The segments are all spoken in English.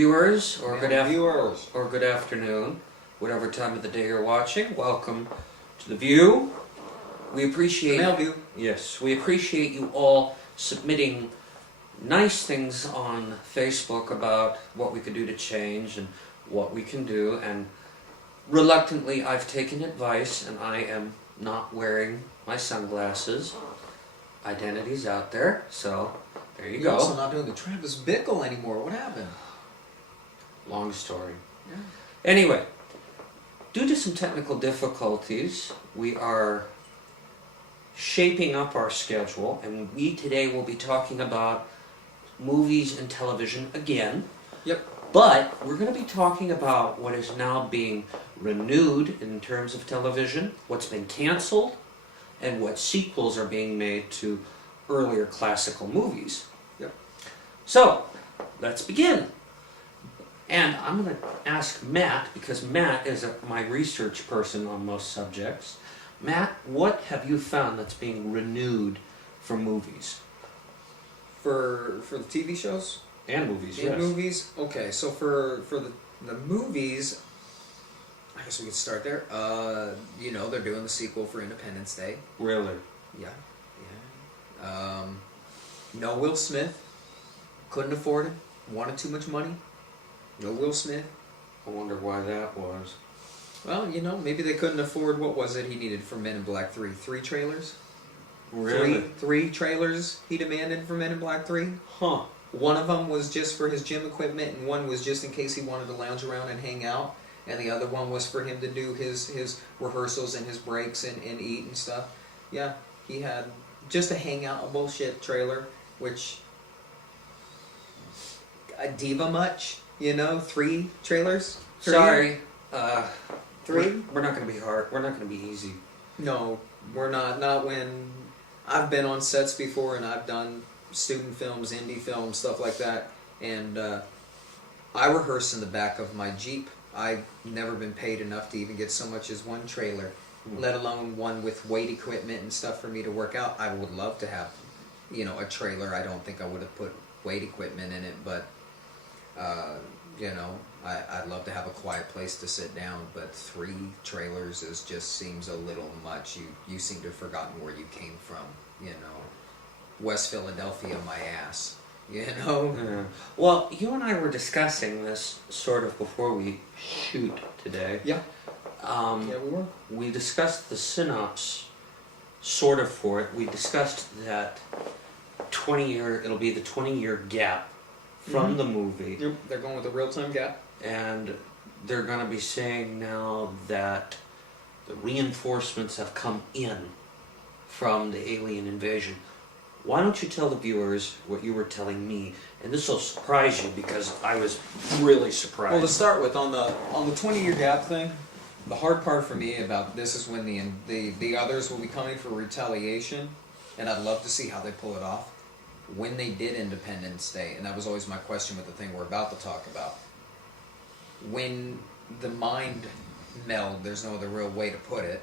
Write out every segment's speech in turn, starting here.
viewers, or Viewers. good afternoon, whatever time of the day you're watching. Welcome to The View. We appreciate The Mail View. Yes, we appreciate you all submitting nice things on Facebook about what we could do to change and what we can do. And reluctantly, I've taken advice, and I am not wearing my sunglasses. Identity's out there, so there you You're go. also not doing the Travis Bickle anymore. What happened? Long story. Yeah. Anyway, due to some technical difficulties, we are shaping up our schedule, and we today will be talking about movies and television again. Yep. But we're going to be talking about what is now being renewed in terms of television, what's been canceled, and what sequels are being made to earlier classical movies. Yep. So, let's begin. And I'm going to ask Matt, because Matt is my research person on most subjects. Matt, what have you found that's being renewed for movies? For the TV shows? And movies, And yes. movies? Okay, so for the movies, I guess we could start there. They're doing the sequel for Independence Day. Really? Yeah. No Will Smith. Couldn't afford it. Wanted too much money. No Will Smith. I wonder why that was. Well, maybe they couldn't afford, what was it he needed for Men in Black 3? 3 trailers? Really? Three trailers he demanded for Men in Black 3? Huh. One of them was just for his gym equipment, and one was just in case he wanted to lounge around and hang out. And the other one was for him to do his rehearsals and his breaks and eat and stuff. Yeah, he had just a hangout, a bullshit trailer, which... A diva much? 3 trailers? Sorry. 3? We're not going to be hard. We're not going to be easy. No, we're not. Not when... I've been on sets before, and I've done student films, indie films, stuff like that. And I rehearse in the back of my Jeep. I've never been paid enough to even get so much as one trailer, let alone one with weight equipment and stuff for me to work out. I would love to have, a trailer. I don't think I would have put weight equipment in it, but, I'd love to have a quiet place to sit down, but 3 trailers just seems a little much. You seem to have forgotten where you came from, West Philadelphia, my ass, Yeah. Well, you and I were discussing this sort of before we shoot today. Yeah. Yeah, we were. We discussed the synopsis sort of for it. We discussed that it'll be the 20-year gap from the movie. Yep. They're going with a real-time gap. And they're going to be saying now that the reinforcements have come in from the alien invasion. Why don't you tell the viewers what you were telling me? And this will surprise you because I was really surprised. Well, to start with, on the 20-year gap thing, the hard part for me about this is when the others will be coming for retaliation, and I'd love to see how they pull it off. When they did Independence Day, and that was always my question with the thing we're about to talk about. When the mind meld, there's no other real way to put it,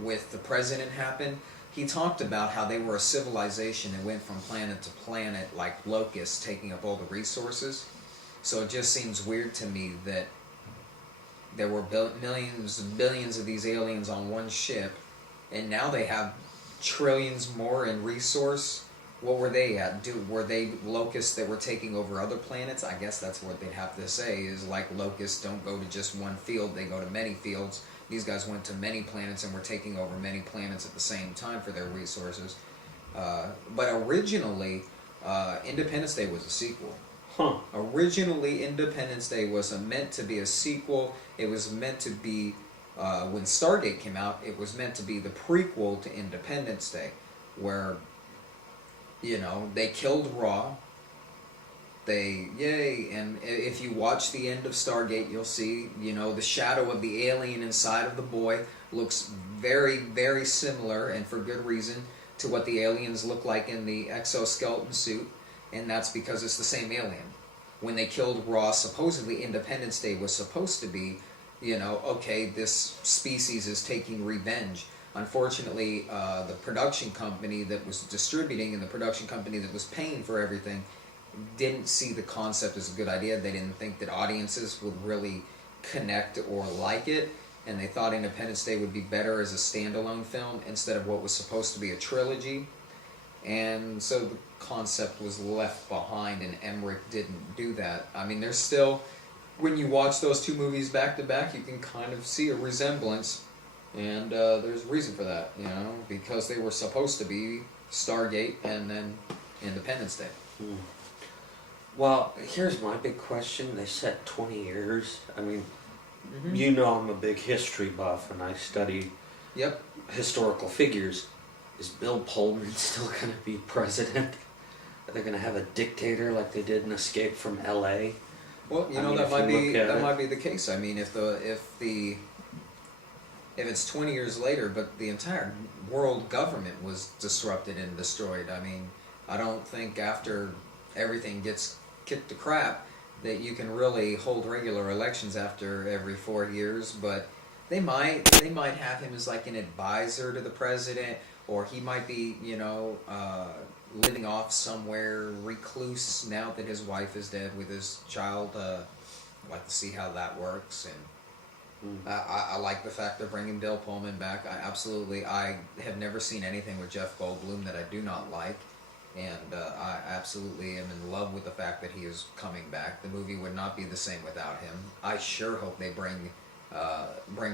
with the president happened, he talked about how they were a civilization that went from planet to planet like locusts, taking up all the resources. So it just seems weird to me that there were millions and billions of these aliens on one ship, and now they have trillions more in resource. What were they at? Were they locusts that were taking over other planets? I guess that's what they'd have to say, is like locusts don't go to just one field, they go to many fields. These guys went to many planets and were taking over many planets at the same time for their resources. But originally, Independence Day was a sequel. Huh. Originally, Independence Day was meant to be a sequel. It was meant to be, when Stargate came out, it was meant to be the prequel to Independence Day, where... they killed Raw. And if you watch the end of Stargate, you'll see, the shadow of the alien inside of the boy looks very, very similar, and for good reason, to what the aliens look like in the exoskeleton suit, and that's because it's the same alien. When they killed Raw, supposedly Independence Day was supposed to be, okay, this species is taking revenge. Unfortunately, the production company that was distributing and the production company that was paying for everything didn't see the concept as a good idea. They didn't think that audiences would really connect or like it, and they thought Independence Day would be better as a standalone film instead of what was supposed to be a trilogy. And so the concept was left behind, and Emmerich didn't do that. I mean, there's still, when you watch those two movies back to back, you can kind of see a resemblance, and there's a reason for that, you know, because they were supposed to be Stargate and then Independence Day. Well, here's my big question. They said 20 years. I mean, you know I'm a big history buff, and I study Yep. historical figures. Is Bill Pullman still going to be president? Are they going to have a dictator like they did in Escape from L.A.? Well, you I know, mean, that if might you be look at that it- might be the case. I mean, if it's 20 years later, but the entire world government was disrupted and destroyed. I mean, I don't think after everything gets kicked to crap that you can really hold regular elections after every 4 years. But they might have him as like an advisor to the president, or he might be, you know, living off somewhere recluse now that his wife is dead with his child. I'd like to see how that works, and I like the fact they're bringing Bill Pullman back. I have never seen anything with Jeff Goldblum that I do not like, and I absolutely am in love with the fact that he is coming back. The movie would not be the same without him. I sure hope they bring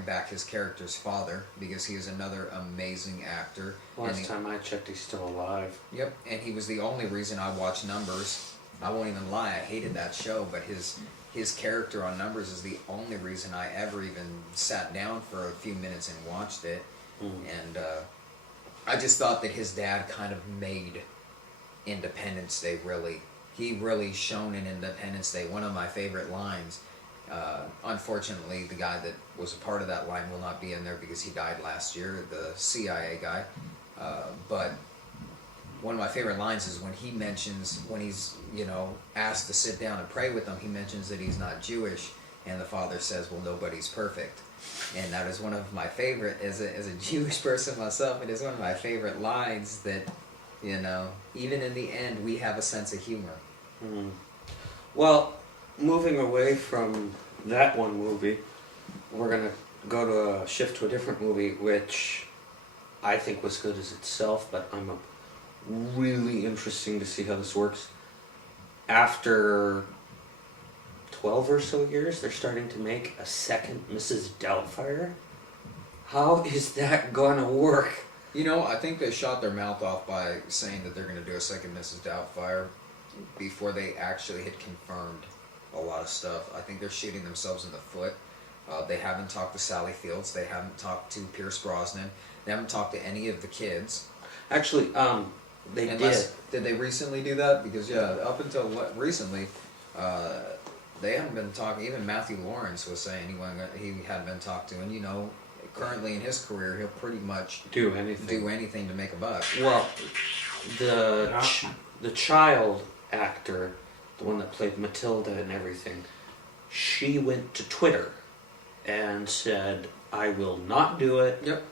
back his character's father, because he is another amazing actor. Last time I checked, he's still alive. Yep, and he was the only reason I watched Numbers. I won't even lie, I hated that show, but his character on Numbers is the only reason I ever even sat down for a few minutes and watched it. And I just thought that his dad kind of made Independence Day really. He really shone in Independence Day. One of my favorite lines. Unfortunately, the guy that was a part of that line will not be in there because he died last year, the CIA guy. But one of my favorite lines is when he mentions, when he's, you know, asked to sit down and pray with them, he mentions that he's not Jewish, and the father says, well, nobody's perfect. And that is one of my favorite, as a Jewish person myself, it is one of my favorite lines that, you know, even in the end, we have a sense of humor. Well, moving away from that one movie, we're going to go to shift to a different movie, which I think was good as itself, but I'm really interesting to see how this works. After 12 or so years, they're starting to make a second Mrs. Doubtfire. How is that gonna work? You know, I think they shot their mouth off by saying that they're going to do a second Mrs. Doubtfire before they actually had confirmed a lot of stuff. I think they're shooting themselves in the foot. They haven't talked to Sally Fields. They haven't talked to Pierce Brosnan. They haven't talked to any of the kids. Actually, they did. Did they recently do that? Because, yeah, up until recently, they haven't been talking. Even Matthew Lawrence was saying he hadn't been talked to. And, you know, currently in his career, he'll pretty much do anything to make a buck. Well, the child actor, the one that played Matilda and everything, she went to Twitter and said, I will not do it. Yep.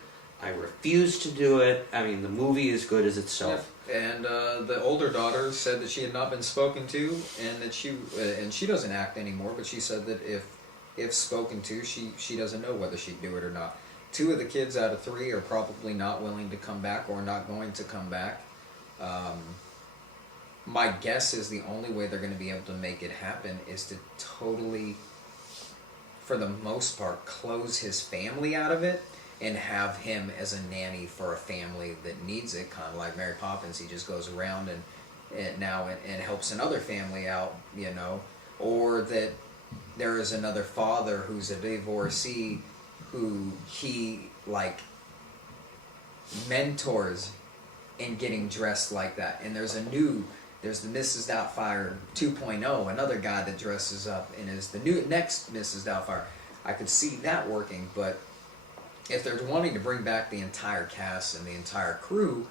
I refuse to do it. I mean, the movie is good as itself. Yep. And the older daughter said that she had not been spoken to, and that she doesn't act anymore, but she said that if spoken to, she doesn't know whether she'd do it or not. 2 of the kids out of 3 are probably not willing to come back or not going to come back. My guess is the only way they're going to be able to make it happen is to totally, for the most part, close his family out of it and have him as a nanny for a family that needs it, kind of like Mary Poppins. He just goes around and helps another family out, you know, or that there is another father who's a divorcee who he, like, mentors in getting dressed like that. And there's the Mrs. Doubtfire 2.0, another guy that dresses up and is the next Mrs. Doubtfire. I could see that working, but if they're wanting to bring back the entire cast and the entire crew,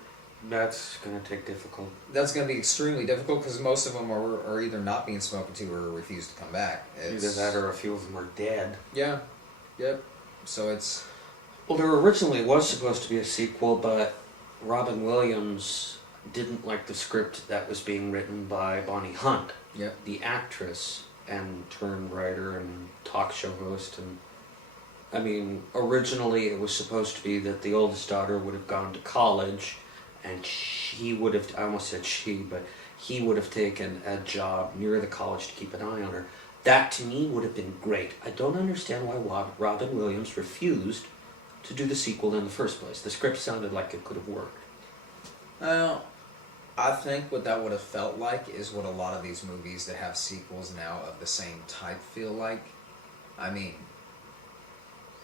That's going to take difficult. That's going to be extremely difficult because most of them are either not being spoken to or refuse to come back. Either that or a few of them are dead. Yeah. Yep. So it's... Well, there originally was supposed to be a sequel, but Robin Williams didn't like the script that was being written by Bonnie Hunt, Yep. the actress and turned writer and talk show host. And I mean, originally it was supposed to be that the oldest daughter would have gone to college, and she would have, I almost said she, but he would have taken a job near the college to keep an eye on her. That to me would have been great. I don't understand why Robin Williams refused to do the sequel in the first place. The script sounded like it could have worked. Well, I think what that would have felt like is what a lot of these movies that have sequels now of the same type feel like. I mean,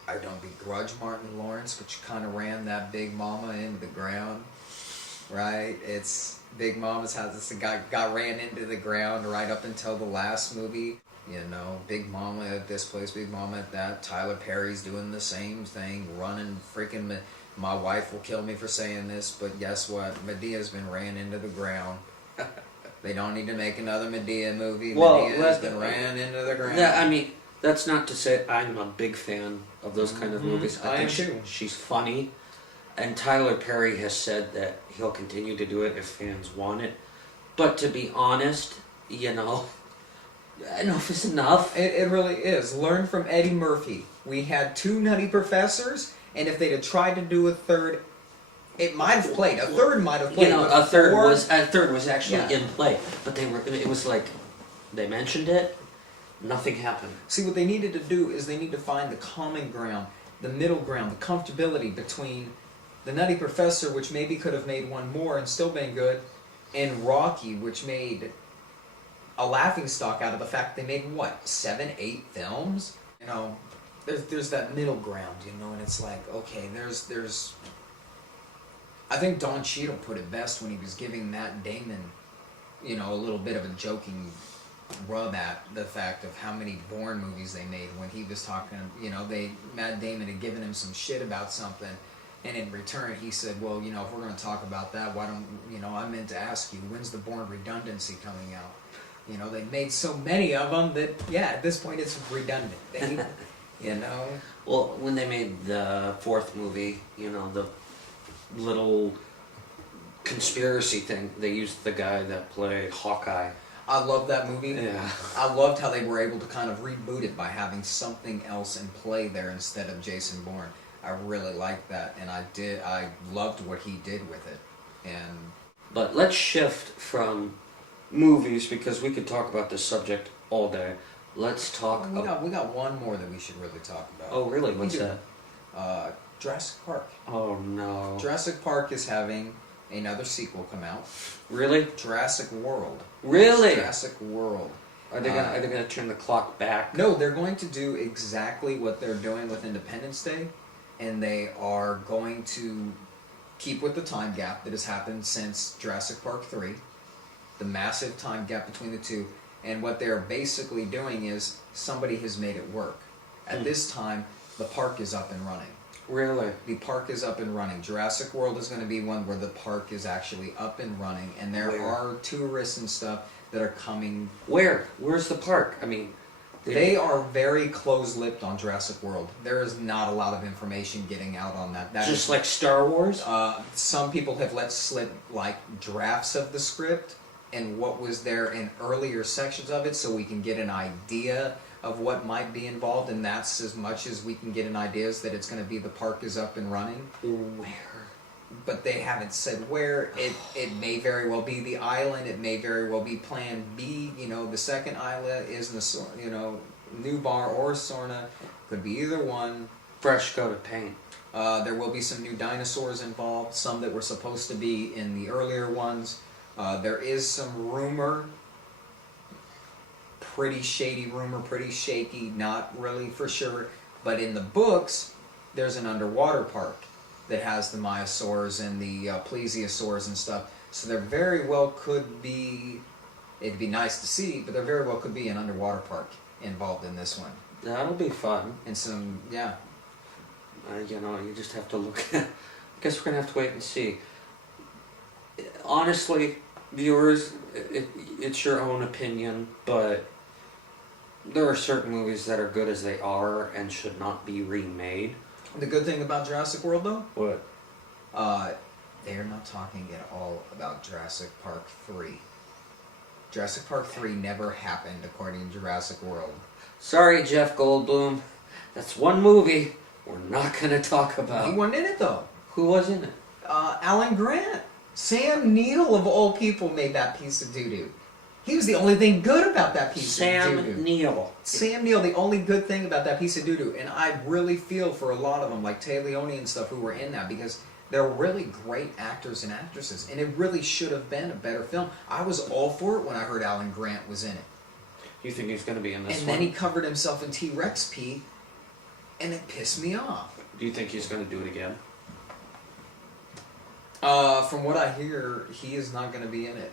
I don't begrudge Martin Lawrence, but you kind of ran that Big Mama into the ground, right? It's Big Mama's house. This got ran into the ground right up until the last movie. You know, Big Mama at this place, Big Mama at that. Tyler Perry's doing the same thing, running freaking. My wife will kill me for saying this, but guess what? Medea's been ran into the ground. They don't need to make another Medea movie. Well, Medea's been ran into the ground. I mean, that's not to say I'm a big fan of those kind of movies. I am think too. She's funny, and Tyler Perry has said that he'll continue to do it if fans want it. But to be honest, you know, enough is enough. It really is. Learn from Eddie Murphy. We had 2 Nutty Professors, and if they'd have tried to do a third, it might have played. A third might have played. You know, but a third was actually Yeah. in play, but it was like they mentioned it, nothing happened. See, what they needed to do is they need to find the common ground, the middle ground, the comfortability between the Nutty Professor, which maybe could have made one more and still been good, and Rocky, which made a laughingstock out of the fact they made, what, 7, 8 films? You know, there's that middle ground, you know, and it's like, okay, there's I think Don Cheadle put it best when he was giving Matt Damon, you know, a little bit of a joking rub at the fact of how many Bourne movies they made when he was talking, you know, Matt Damon had given him some shit about something, and in return he said, well, you know, if we're going to talk about that, why don't, you know, I meant to ask you, when's the Bourne Redundancy coming out? You know, they made so many of them that, yeah, at this point it's redundant. You know? Well, when they made the 4th movie, you know, the little conspiracy thing, they used the guy that played Hawkeye. I love that movie. Yeah. I loved how they were able to kind of reboot it by having something else in play there instead of Jason Bourne. I really liked that, and I loved what he did with it. And But let's shift from movies, because we could talk about this subject all day. Let's talk we got one more that we should really talk about. Oh, really? What's We do. that? Jurassic Park. Oh, no. Jurassic Park is having another sequel come out. Really? Jurassic World. Really? Jurassic World. Are they gonna turn the clock back? No, they're going to do exactly what they're doing with Independence Day, and they are going to keep with the time gap that has happened since Jurassic Park 3, the massive time gap between the two, and what they're basically doing is somebody has made it work. At this time, the park is up and running. Really? The park is up and running. Jurassic World is going to be one where the park is actually up and running, and there are tourists and stuff that are coming. Where? Where's the park? I mean, They are very close-lipped on Jurassic World. There is not a lot of information getting out on that. Just like Star Wars? Some people have let slip like drafts of the script and what was there in earlier sections of it, so we can get an idea of what might be involved, and that's as much as we can get an idea is that it's going to be the park is up and running. Where? But they haven't said where. It may very well be the island. It may very well be Plan B. You know, the second island is New Bar or Sorna. Could be either one. Fresh coat of paint. There will be some new dinosaurs involved. Some that were supposed to be in the earlier ones. There is some rumor. Pretty shady rumor. Pretty shaky. Not really for sure. But in the books, there's an underwater park that has the Myosaurs and the Plesiosaurs and stuff. So there very well could be, it'd be nice to see, but there very well could be an underwater park involved in this one. That'll be fun. And some, yeah. You just have to look at. I guess we're going to have to wait and see. Honestly, viewers, it's your own opinion, but there are certain movies that are good as they are and should not be remade. The good thing about Jurassic World, though, What? they're not talking at all about Jurassic Park 3. Jurassic Park 3 never happened according to Jurassic World. Sorry, Jeff Goldblum. That's one movie we're not going to talk He about. wasn't in it though. Who was in it? Alan Grant. Sam Neill of all people made that piece of doo-doo. He was the only thing good about that piece of doo-doo. Sam Neill. Sam Neill, the only good thing about that piece of doo-doo. And I really feel for a lot of them, like Tay Leone and stuff, who were in that, because they're really great actors and actresses. And it really should have been a better film. I was all for it when I heard Alan Grant was in it. You think he's going to be in this And one? then he covered himself in T-Rex pee, and it pissed me off. Do you think he's going to do it again? From what I hear, he is not going to be in it.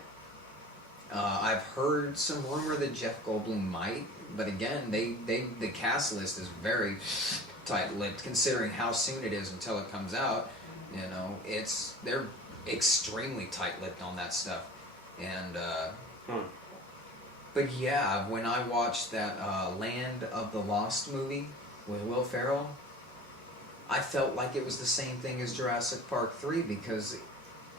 I've heard some rumor that Jeff Goldblum might, but again, the cast list is very tight-lipped considering how soon it is until it comes out. You know, they're extremely tight-lipped on that stuff, and but yeah, when I watched that Land of the Lost movie with Will Ferrell, I felt like it was the same thing as Jurassic Park 3 because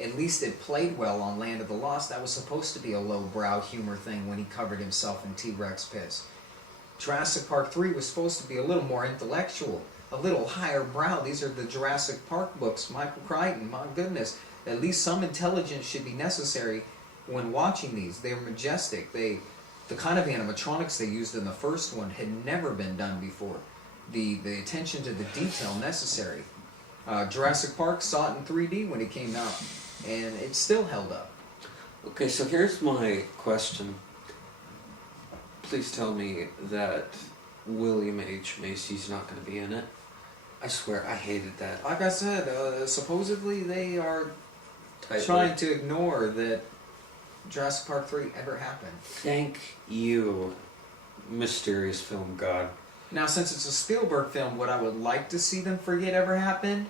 at least it played well on Land of the Lost. That was supposed to be a lowbrow humor thing when he covered himself in T-Rex piss. Jurassic Park 3 was supposed to be a little more intellectual, a little higher brow. These are the Jurassic Park books, Michael Crichton, my goodness. At least some intelligence should be necessary when watching these. They're majestic. The kind of animatronics they used in the first one had never been done before. The attention to the detail necessary. Jurassic Park saw it in 3D when it came out, and it still held up. Okay, so here's my question. Please tell me that William H. Macy's not going to be in it. I swear, I hated that. Like I said, supposedly they are Tight trying lip. to ignore that Jurassic Park 3 ever happened. Thank you, mysterious film god. Now, since it's a Spielberg film, what I would like to see them forget ever happened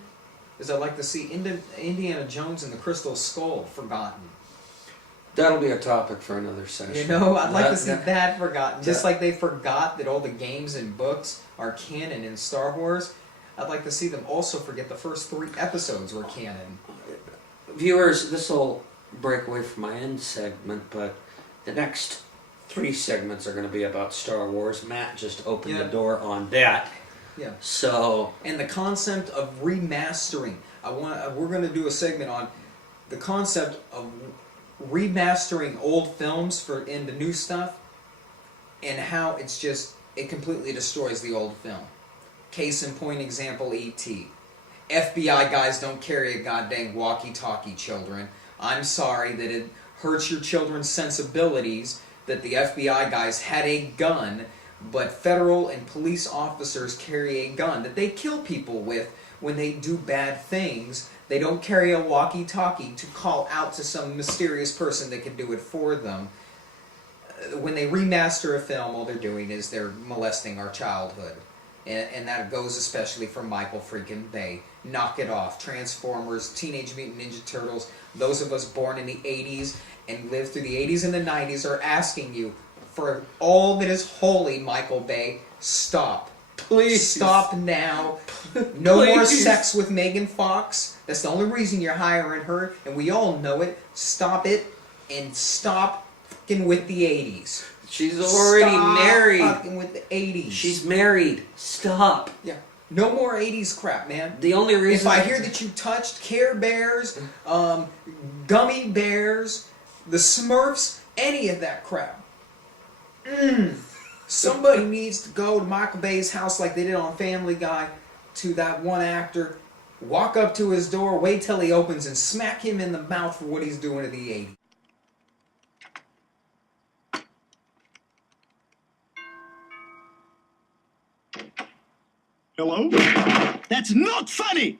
is I'd like to see Indiana Jones and the Crystal Skull forgotten. That'll be a topic for another session. You know, I'd like to see that forgotten. Just like they forgot that all the games and books are canon in Star Wars, I'd like to see them also forget the first 3 episodes were canon. Viewers, this will break away from my end segment, but the next 3 segments are going to be about Star Wars. Matt just opened the door on that. Yeah. So, and the concept of remastering. We're going to do a segment on the concept of remastering old films into new stuff, and how it completely destroys the old film. Case in point example, E.T. FBI guys don't carry a goddamn walkie-talkie, children. I'm sorry that it hurts your children's sensibilities that the FBI guys had a gun, but federal and police officers carry a gun that they kill people with when they do bad things. They don't carry a walkie-talkie to call out to some mysterious person that can do it for them. When they remaster a film, all they're doing is they're molesting our childhood. And that goes especially for Michael freaking Bay. Knock it off. Transformers, Teenage Mutant Ninja Turtles, those of us born in the 80s and lived through the 80s and the 90s are asking you, for all that is holy, Michael Bay, stop. please. Stop now. No Please. more sex with Megan Fox. That's the only reason you're hiring her, and we all know it. Stop it, and stop fucking with the 80s. She's already married. Stop fucking with the 80s. She's married. Stop. Yeah. No more 80s crap, man. The only reason... If I hear that you touched Care Bears, Gummy Bears, the Smurfs, any of that crap, somebody needs to go to Michael Bay's house like they did on Family Guy, to that one actor, walk up to his door, wait till he opens, and smack him in the mouth for what he's doing to the 80s. Hello? That's not funny!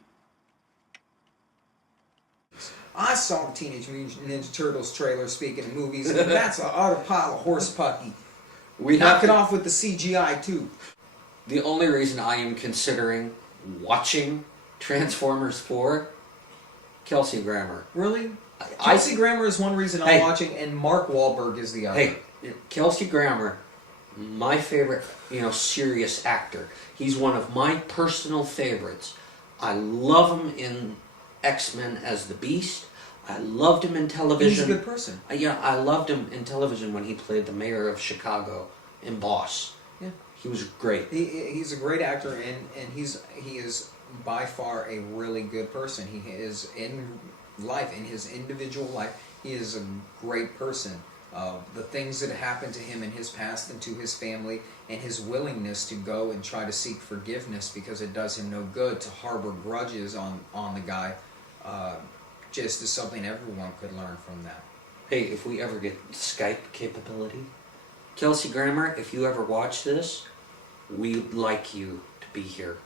I saw the Teenage Mutant Ninja Turtles trailer, speaking of movies, and that's an utter pile of horse pucky. We Knock have it to- off with the CGI, too. The only reason I am considering watching Transformers 4, Kelsey Grammer. Really? I- Kelsey Grammer is one reason I'm Hey. watching, and Mark Wahlberg is the other. Hey, Kelsey Grammer, my favorite, serious actor. He's one of my personal favorites. I love him in X-Men as the Beast. I loved him in television. He's a good person. Yeah, I loved him in television when he played the mayor of Chicago in Boss. Yeah. He was great. He's a great actor, and he is by far a really good person. He is in life, in his individual life, he is a great person. The things that happened to him in his past and to his family, and his willingness to go and try to seek forgiveness because it does him no good to harbor grudges on the guy, just is something everyone could learn from that. Hey, if we ever get Skype capability, Kelsey Grammer, if you ever watch this, we'd like you to be here.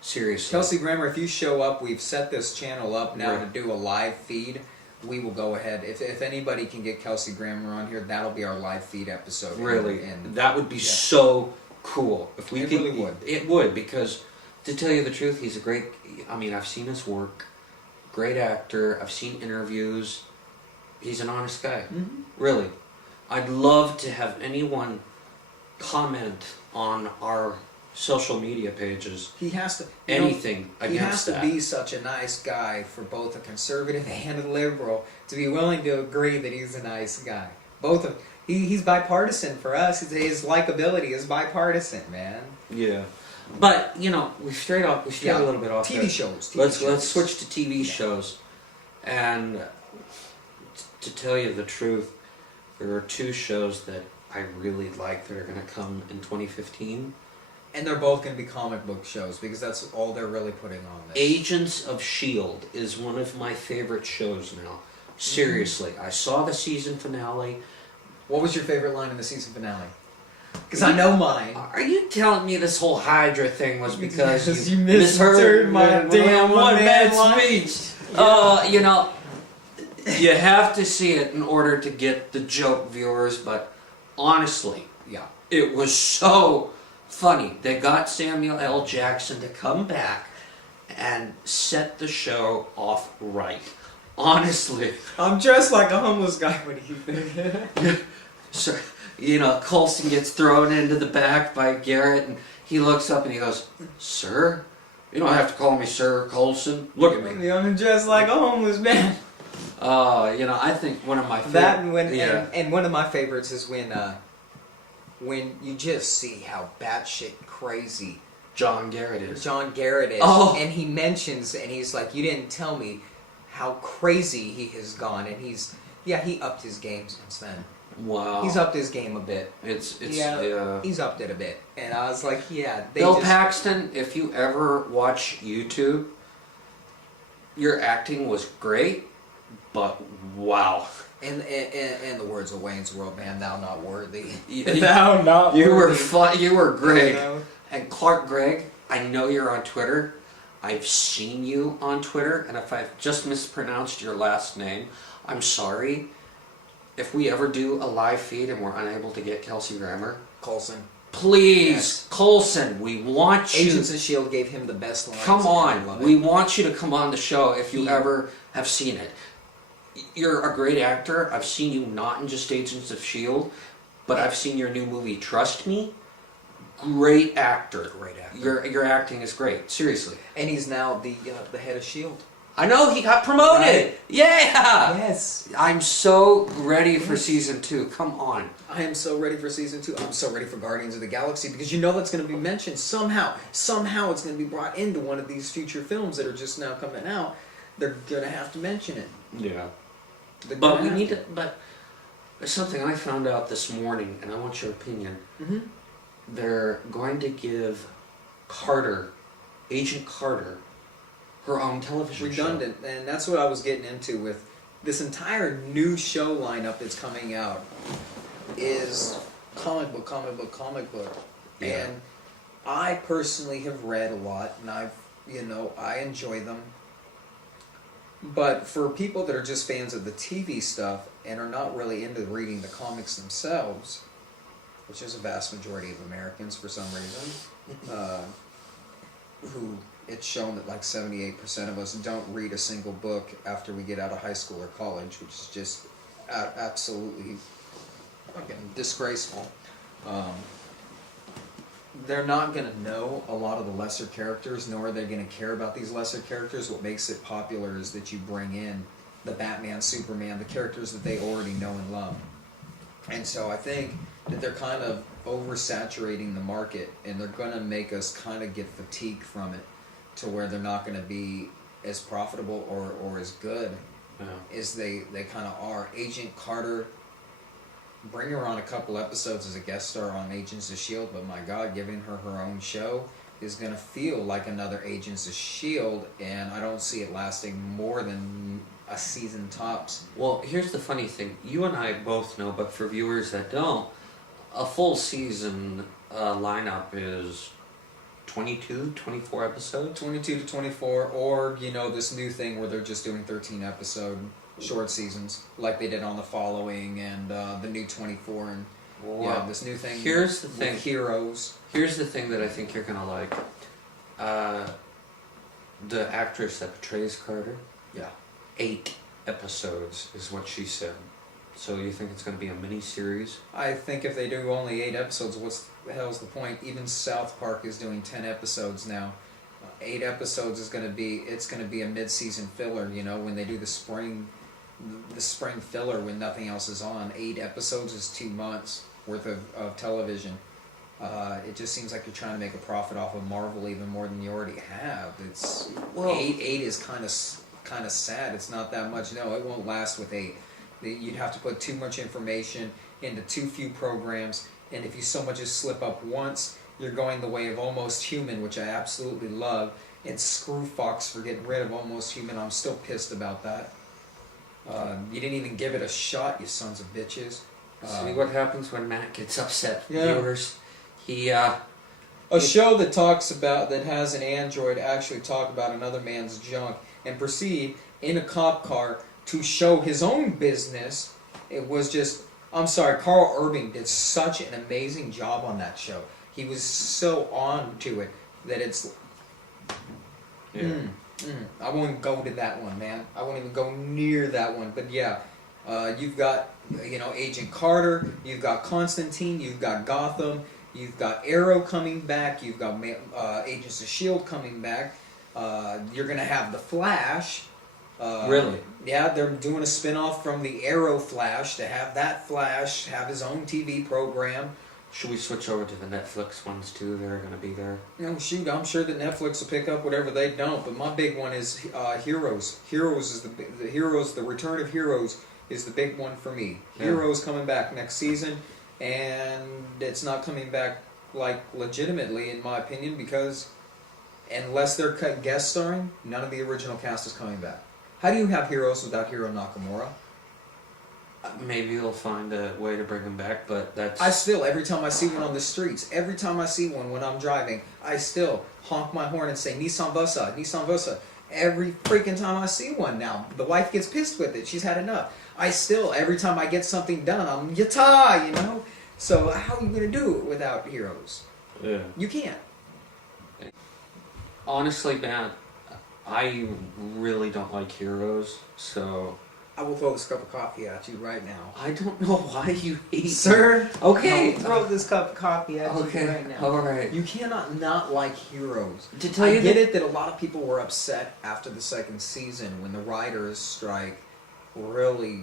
Seriously. Kelsey Grammer, if you show up, we've set this channel up now Right. to do a live feed. We will go ahead. If anybody can get Kelsey Grammer on here, that'll be our live feed episode. Really, And that would be so cool if we It could. really would. It would, because to tell you the truth, he's a great. I mean, I've seen his work. Great actor. I've seen interviews. He's an honest guy. Mhm. Really, I'd love to have anyone comment on our social media pages. he has to Anything he against has to that. be such a nice guy for both a conservative and a liberal to be willing to agree that he's a nice guy. Both of he's bipartisan for us. His likability is bipartisan, man. Yeah, but you know, we strayed a little bit off. TV there. shows. Let's switch to TV shows, and to tell you the truth, there are two shows that I really like that are going to come in 2015. And they're both going to be comic book shows because that's all they're really putting on this. Agents of S.H.I.E.L.D. is one of my favorite shows now. Seriously, I saw the season finale. What was your favorite line in the season finale? Because I know mine. Are you telling me this whole Hydra thing was because Because you you misheard my damn one-man line? speech? Oh, you know, you have to see it in order to get the joke, viewers, but honestly, Yeah. it was so funny. They got Samuel L. Jackson to come back and set the show off right. Honestly. I'm dressed like a homeless guy. What do you think? So, you know, Coulson gets thrown into the back by Garrett, and he looks up and he goes, "Sir? You don't have to call me Sir, Coulson. Look at me." I'm dressed like a homeless man. You know, I think one of my favorite... That and when Yeah. and one of my favorites is when you just see how batshit crazy John Garrett is. John Garrett is, Oh. and he mentions, and he's like, "You didn't tell me how crazy he has gone," and he upped his game since then. Wow. He's upped his game a bit. Yeah. He's upped it a bit, and I was like, yeah. Bill Paxton, if you ever watch YouTube, your acting was great, but wow. And the words of Wayne's World, man, thou not worthy. Thou not You were fun. You were great. You know? And Clark Gregg, I know you're on Twitter. I've seen you on Twitter, and if I've just mispronounced your last name, I'm sorry. If we ever do a live feed and we're unable to get Kelsey Grammer, Coulson. please, Yes. Coulson, we want you. Agents of S.H.I.E.L.D. gave him the best lines. Come I on, love we it. want you to come on the show if you Yeah. ever have seen it. You're a great actor. I've seen you not in just Agents of S.H.I.E.L.D., but I've seen your new movie, Trust Me. Great actor. Great actor. Your acting is great, seriously. And he's now the head of S.H.I.E.L.D. I know, he got promoted! Right. Yeah! Yes. I'm so ready for season 2. Come on. I am so ready for season 2. I'm so ready for Guardians of the Galaxy because you know that's going to be mentioned somehow. Somehow it's going to be brought into one of these future films that are just now coming out. They're going to have to mention it. Yeah. They're But gonna we have need to, but there's something I found out this morning, and I want your opinion. Mm-hmm. They're going to give Carter, Agent Carter, her own television Redundant, and that's what I was getting into with this entire new show lineup that's coming out is comic book. Yeah. And I personally have read a lot, and I enjoy them. But for people that are just fans of the TV stuff and are not really into reading the comics themselves, which is a vast majority of Americans for some reason, who it's shown that like 78% of us don't read a single book after we get out of high school or college, which is just absolutely fucking disgraceful. they're not going to know a lot of the lesser characters, nor are they going to care about these lesser characters. What makes it popular is that you bring in the Batman, Superman, the characters that they already know and love. And so I think that they're kind of oversaturating the market, and they're going to make us kind of get fatigued from it to where they're not going to be as profitable or as good as they kind of are. Agent Carter, bring her on a couple episodes as a guest star on Agents of S.H.I.E.L.D., but my God, giving her her own show is going to feel like another Agents of S.H.I.E.L.D., and I don't see it lasting more than a season tops. Well, here's the funny thing. You and I both know, but for viewers that don't, a full season lineup is 22, 24 episodes? 22 to 24, or, this new thing where they're just doing 13-episode short seasons, like they did on The Following and the new 24, and this new thing. Here's the thing. Heroes. Here's the thing that I think you're gonna like. The actress that portrays Carter. Yeah. 8 episodes is what she said. So you think it's gonna be a mini series? I think if they do only 8 episodes, what's the hell's the point? Even South Park is doing 10 episodes now. 8 episodes is gonna be a mid-season filler. When they do the spring filler when nothing else is on. 8 episodes is 2 months worth of television. It just seems like you're trying to make a profit off of Marvel even more than you already have. It's 8 is kind of sad. It's not that much. No, it won't last with 8. You'd have to put too much information into too few programs, and if you so much as slip up once, you're going the way of Almost Human, which I absolutely love, and screw Fox for getting rid of Almost Human. I'm still pissed about that. You didn't even give it a shot, you sons of bitches. See what happens when Matt gets upset, Yeah. viewers. A show that has an android actually talk about another man's junk and proceed in a cop car to show his own business. It was just, I'm sorry, Carl Urban did such an amazing job on that show. He was so on to it that it's... I won't go to that one, man. I won't even go near that one. But yeah, you've got, Agent Carter, you've got Constantine, you've got Gotham, you've got Arrow coming back, you've got Agents of S.H.I.E.L.D. coming back, you're going to have The Flash. Really? Yeah, they're doing a spin-off from the Arrow Flash to have that Flash have his own TV program. Should we switch over to the Netflix ones too? They're going to be there. Shoot, I'm sure that Netflix will pick up whatever they don't. But my big one is Heroes. Heroes is the Return of Heroes is the big one for me. Yeah. Heroes coming back next season, and it's not coming back legitimately, in my opinion, because unless they're guest starring, none of the original cast is coming back. How do you have Heroes without Hiro Nakamura? Maybe they'll find a way to bring him back, but that's... every time I see one on the streets, every time I see one when I'm driving, I still honk my horn and say, Nissan Versa, Nissan Versa. Every freaking time I see one now. The wife gets pissed with it. She's had enough. Every time I get something done, I'm yata, So how are you going to do it without Heroes? Yeah. You can't. Honestly, man, I really don't like Heroes, so... I will throw this cup of coffee at you right now. I don't know why you hate... Sir, Okay. I'll throw this cup of coffee at you right now. Alright. You cannot not like Heroes. To tell you I get it that a lot of people were upset after the second season when the writers' strike really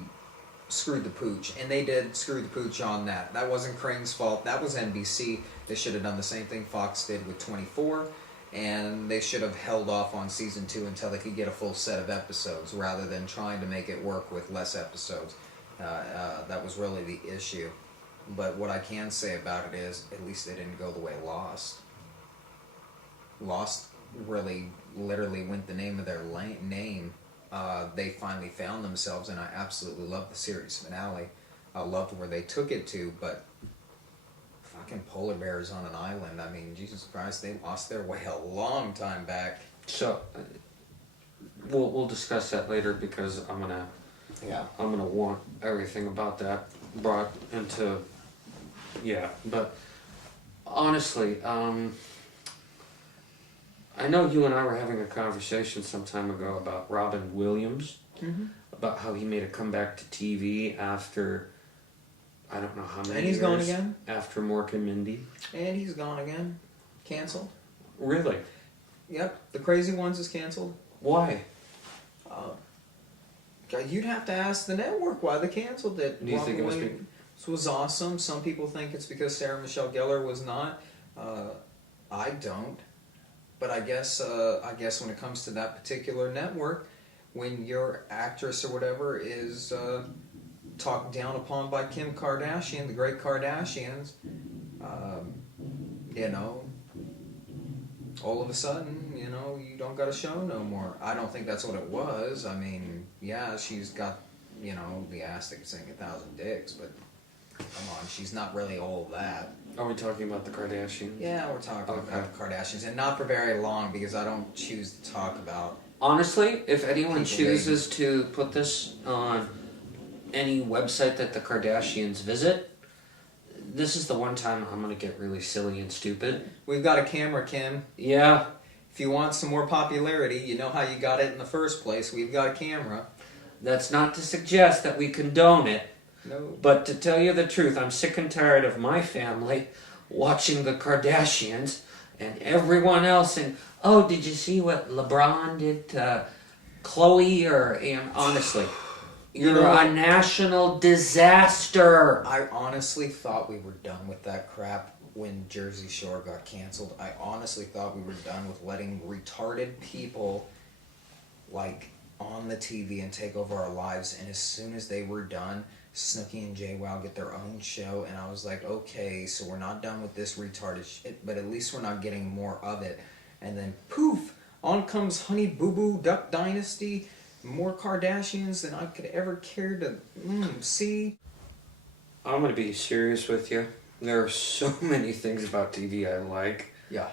screwed the pooch. And they did screw the pooch on that. That wasn't Crane's fault. That was NBC. They should have done the same thing Fox did with 24. And they should have held off on season 2 until they could get a full set of episodes rather than trying to make it work with less episodes. That was really the issue. But what I can say about it is, at least they didn't go the way Lost. Lost really, literally went the name of their name. They finally found themselves, and I absolutely loved the series finale. I loved where they took it to, but fucking polar bears on an island. I mean, Jesus Christ, they lost their way a long time back. So, we'll discuss that later because I'm gonna want everything about that brought into... Yeah, but honestly, I know you and I were having a conversation some time ago about Robin Williams, about how he made a comeback to TV after, I don't know how many And he's years, gone again. after Mork and Mindy. And he's gone again. canceled. Really? Yep, the Crazy Ones is canceled. Why? You'd have to ask the network why they canceled it. Do you think it was This was awesome. Some people think it's because Sarah Michelle Gellar was not. I don't. But I guess when it comes to that particular network, when your actress or whatever is talked down upon by Kim Kardashian, the great Kardashians, you know, all of a sudden, you know, you don't got a show no more. I don't think that's what it was. I mean, yeah, she's got, you know, the ass that can sing 1,000 dicks, but come on, she's not really all that. Are we talking about the Kardashians? Yeah, we're talking about the Kardashians, and not for very long because I don't choose to talk about. Honestly, if anyone People chooses to put this on any website that the Kardashians visit, this is the one time I'm going to get really silly and stupid. We've got a camera, Kim. Yeah. If you want some more popularity, you know how you got it in the first place. We've got a camera. That's not to suggest that we condone it. No. But to tell you the truth, I'm sick and tired of my family watching the Kardashians and everyone else. And, oh, did you see what LeBron did to Chloe? And honestly, you're a national disaster. I honestly thought we were done with that crap when Jersey Shore got canceled. I honestly thought we were done with letting retarded people, like, on the TV and take over our lives. And as soon as they were done, Snooki and JWoww get their own show, and I was like, okay, so we're not done with this retarded shit, but at least we're not getting more of it. And then poof, on comes Honey Boo Boo Duck Dynasty, more Kardashians than I could ever care to see. I'm going to be serious with you. There are so many things about TV I like. Yeah.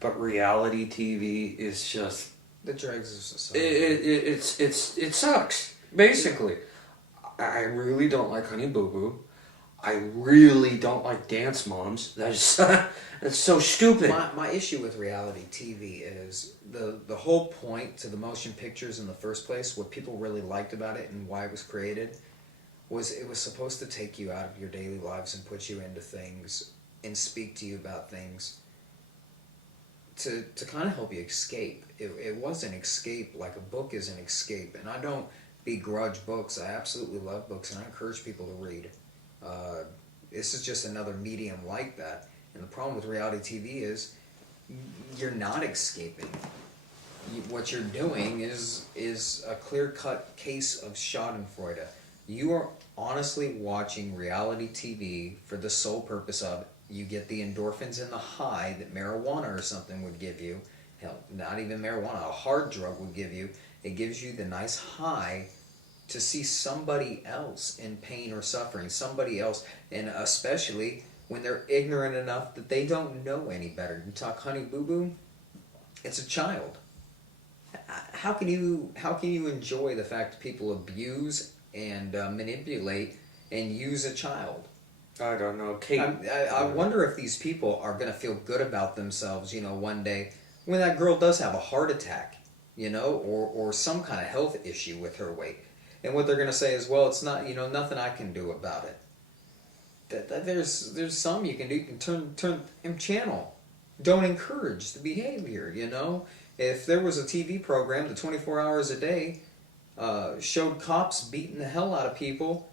But reality TV is just... The dregs of society. It sucks, basically. I really don't like Honey Boo Boo. I really don't like Dance Moms. That's so stupid. My issue with reality TV is the whole point to the motion pictures in the first place, what people really liked about it and why it was created, was it was supposed to take you out of your daily lives and put you into things and speak to you about things to kind of help you escape. It was an escape, like a book is an escape. And I don't begrudge books. I absolutely love books, and I encourage people to read. This is just another medium like that. And the problem with reality TV is you're not escaping. What you're doing is a clear-cut case of schadenfreude. You are honestly watching reality TV for the sole purpose of you get the endorphins and the high that marijuana or something would give you. Hell, not even marijuana, a hard drug would give you. It gives you the nice high to see somebody else in pain or suffering, somebody else, and especially when they're ignorant enough that they don't know any better. You talk Honey Boo Boo, it's a child. How can you enjoy the fact that people abuse and manipulate and use a child? I don't know. Kate. I wonder if these people are going to feel good about themselves, you know, one day when that girl does have a heart attack, you know, or some kind of health issue with her weight. And what they're going to say is, well, it's not, you know, nothing I can do about it. There's some you can do. You can turn them channel. Don't encourage the behavior, you know. If there was a TV program that 24 hours a day showed cops beating the hell out of people,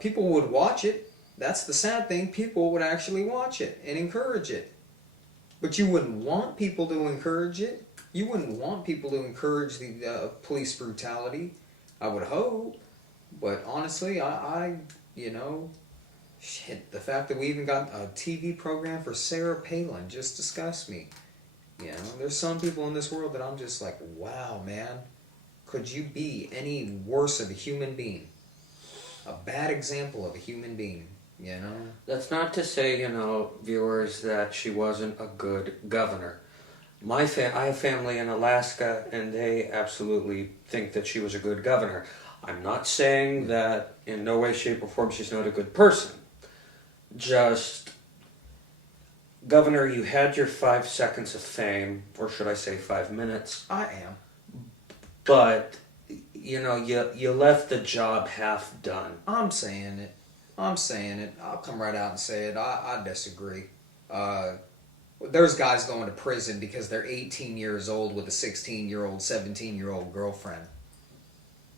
people would watch it. That's the sad thing. People would actually watch it and encourage it. But you wouldn't want people to encourage it. You wouldn't want people to encourage the police brutality. I would hope. But honestly, I you know, shit, the fact that we even got a TV program for Sarah Palin just disgusts me. You know, there's some people in this world that I'm just like, wow, man, could you be any worse of a human being? A bad example of a human being, you know? That's not to say, you know, viewers, that she wasn't a good governor. I have family in Alaska, and they absolutely think that she was a good governor. I'm not saying that in no way, shape, or form she's not a good person. Just, Governor, you had your 5 seconds of fame, or should I say 5 minutes. I am. But, you know, you left the job half done. I'm saying it. I'll come right out and say it. I disagree. There's guys going to prison because they're 18 years old with a 16-year-old, 17-year-old girlfriend.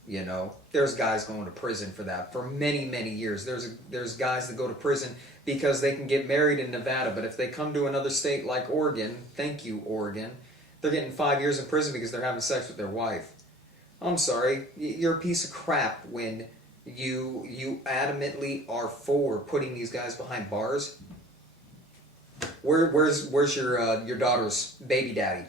You know, there's guys going to prison for that for many, many years. There's guys that go to prison because they can get married in Nevada, but if they come to another state like Oregon, thank you, Oregon, they're getting 5 years in prison because they're having sex with their wife. I'm sorry, you're a piece of crap when you adamantly are for putting these guys behind bars. Where's your daughter's baby daddy?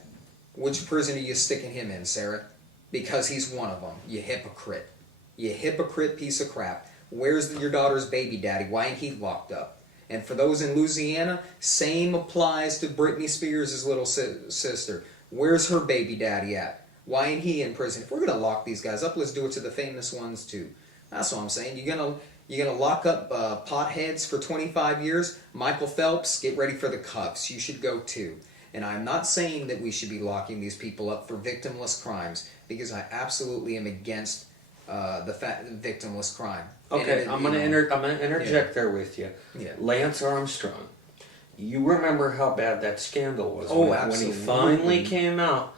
Which prison are you sticking him in, Sarah? Because he's one of them. You hypocrite. You hypocrite piece of crap. Where's your daughter's baby daddy? Why ain't he locked up? And for those in Louisiana, same applies to Britney Spears' little sister. Where's her baby daddy at? Why ain't he in prison? If we're gonna lock these guys up, let's do it to the famous ones too. That's what I'm saying. You're gonna lock up potheads for 25 years? Michael Phelps, get ready for the cuffs. You should go too. And I'm not saying that we should be locking these people up for victimless crimes, because I absolutely am against victimless crime. Okay, I'm gonna interject there with you. Yeah. Lance Armstrong. You remember how bad that scandal was Oh, when absolutely. he finally came out.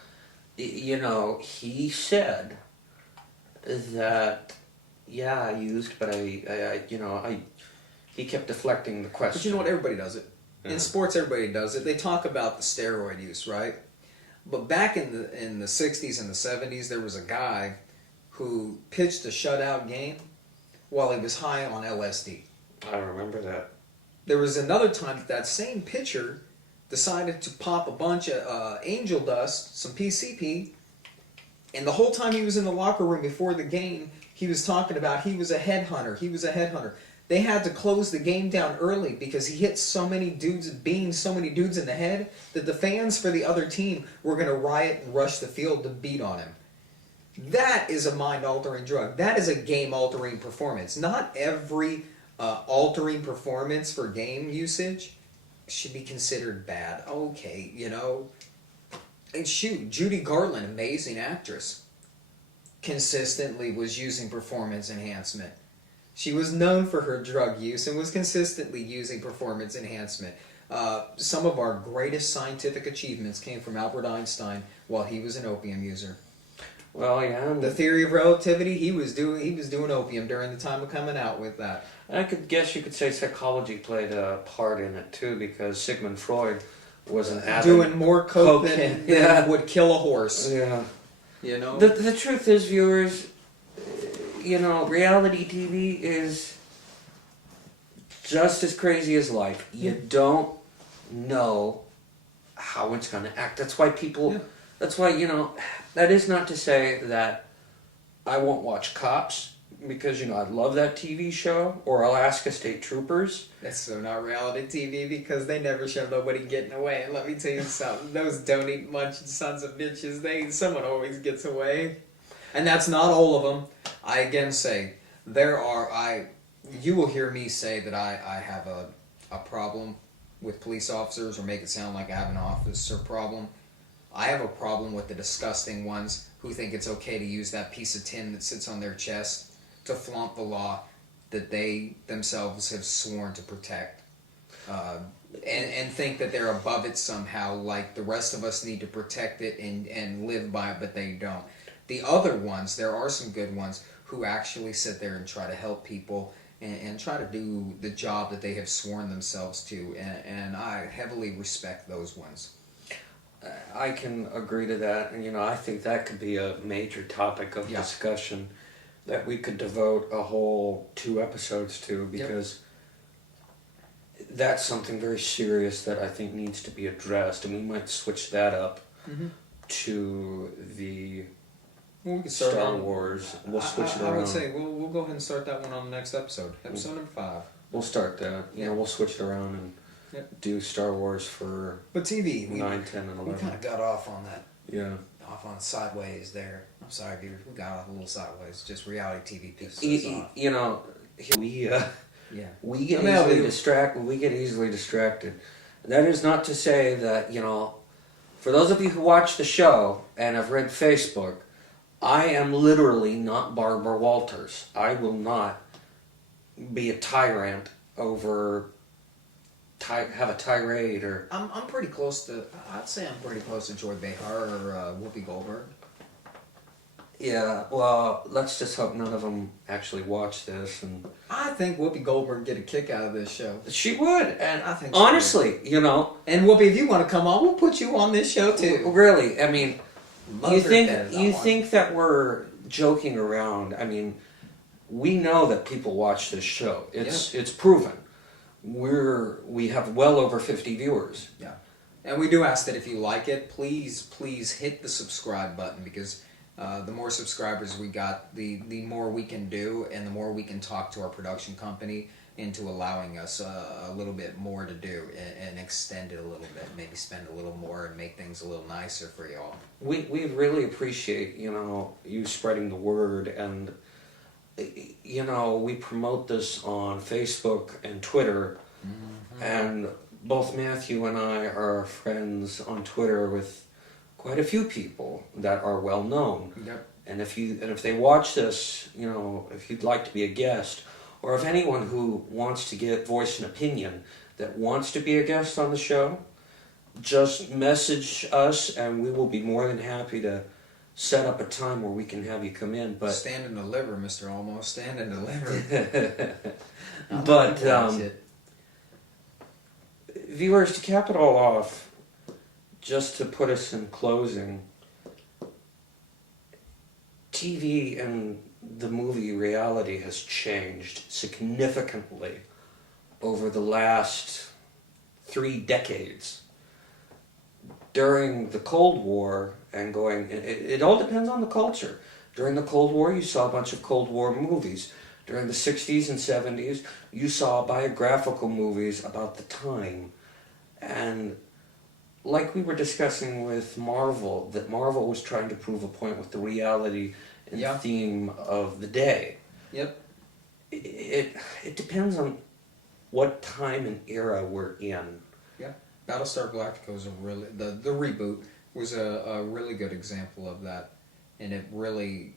You know, he said that, yeah, I used, but he kept deflecting the question. But you know what? Everybody does it. Yeah. In sports, everybody does it. They talk about the steroid use, right? But back in the 60s and the 70s, there was a guy who pitched a shutout game while he was high on LSD. I remember that. There was another time that same pitcher decided to pop a bunch of angel dust, some PCP, and the whole time he was in the locker room before the game, he was talking about he was a headhunter. He was a headhunter. They had to close the game down early because he hit so many dudes in the head that the fans for the other team were going to riot and rush the field to beat on him. That is a mind-altering drug. That is a game-altering performance. Not every altering performance for game usage should be considered bad. Okay, you know. And shoot, Judy Garland, amazing actress, consistently was using performance enhancement. She was known for her drug use and was consistently using performance enhancement. Some of our greatest scientific achievements came from Albert Einstein while he was an opium user. Well, yeah. The theory of relativity, he was doing opium during the time of coming out with that. I could guess you could say psychology played a part in it too, because Sigmund Freud was an avid Doing more coke cocaine. than would kill a horse. Yeah. You know? The truth is, viewers, you know, reality TV is just as crazy as life. You don't know how it's going to act. That's why people... Yeah. That's why, you know, that is not to say that I won't watch Cops, because, you know, I love that TV show, or Alaska State Troopers. That's so not reality TV, because they never show nobody getting away. And let me tell you something, those don't eat much sons of bitches, someone always gets away. And that's not all of them. I again say, you will hear me say that I have a problem with police officers, or make it sound like I have an officer problem. I have a problem with the disgusting ones who think it's okay to use that piece of tin that sits on their chest to flaunt the law that they themselves have sworn to protect. And think that they're above it somehow, like the rest of us need to protect it and live by it, but they don't. The other ones, there are some good ones who actually sit there and try to help people and try to do the job that they have sworn themselves to, and I heavily respect those ones. I can agree to that, and, you know, I think that could be a major topic of discussion that we could devote a whole 2 episodes to, because that's something very serious that I think needs to be addressed, and we might switch that up to the We can start Star Wars. We'll switch it around. I would say we'll go ahead and start that one on the next episode. Episode number 5. We'll start that. You know, we'll switch it around and do Star Wars for But TV, 9, 10, and 11. we kind of got off on that. Yeah. Off on sideways there. I'm sorry, viewers. We got off a little sideways. Just reality TV pieces off. You know, we get Yeah, easily distracted. We get easily distracted. That is not to say that, you know, for those of you who watch the show and have read Facebook, I am literally not Barbara Walters. I will not be a tyrant over have a tirade or. I'm pretty close to. I'd say I'm pretty close to Joy Behar or Whoopi Goldberg. Yeah, well, let's just hope none of them actually watch this. And I think Whoopi Goldberg get a kick out of this show. she would, and I think she honestly, you know, And Whoopi, if you want to come on, we'll put you on this show too. really, I mean, Love you her think better than you one. think that we're joking around? I mean, we know that people watch this show. It's proven. We have well over 50 viewers. Yeah, and we do ask that if you like it, please hit the subscribe button because the more subscribers we got, the more we can do, and the more we can talk to our production company into allowing us a little bit more to do and extend it a little bit, maybe spend a little more and make things a little nicer for y'all. We really appreciate, you know, you spreading the word, and you know, we promote this on Facebook and Twitter, and both Matthew and I are friends on Twitter with quite a few people that are well known. Yep. And if they watch this, you know, if you'd like to be a guest, or if anyone who wants to voice an opinion that wants to be a guest on the show, just message us and we will be more than happy to set up a time where we can have you come in. But Stand and deliver, Mr. Almo. Stand and deliver. but viewers, to cap it all off, just to put us in closing, TV and the movie reality has changed significantly over the last 3 decades. During the Cold War and it all depends on the culture. During the Cold War, you saw a bunch of Cold War movies. During the 60s and 70s, you saw biographical movies about the time. And like we were discussing with Marvel, that Marvel was trying to prove a point with the reality and theme of the day. Yep. It depends on what time and era we're in. Yeah. Battlestar Galactica was the reboot was a really good example of that, and it really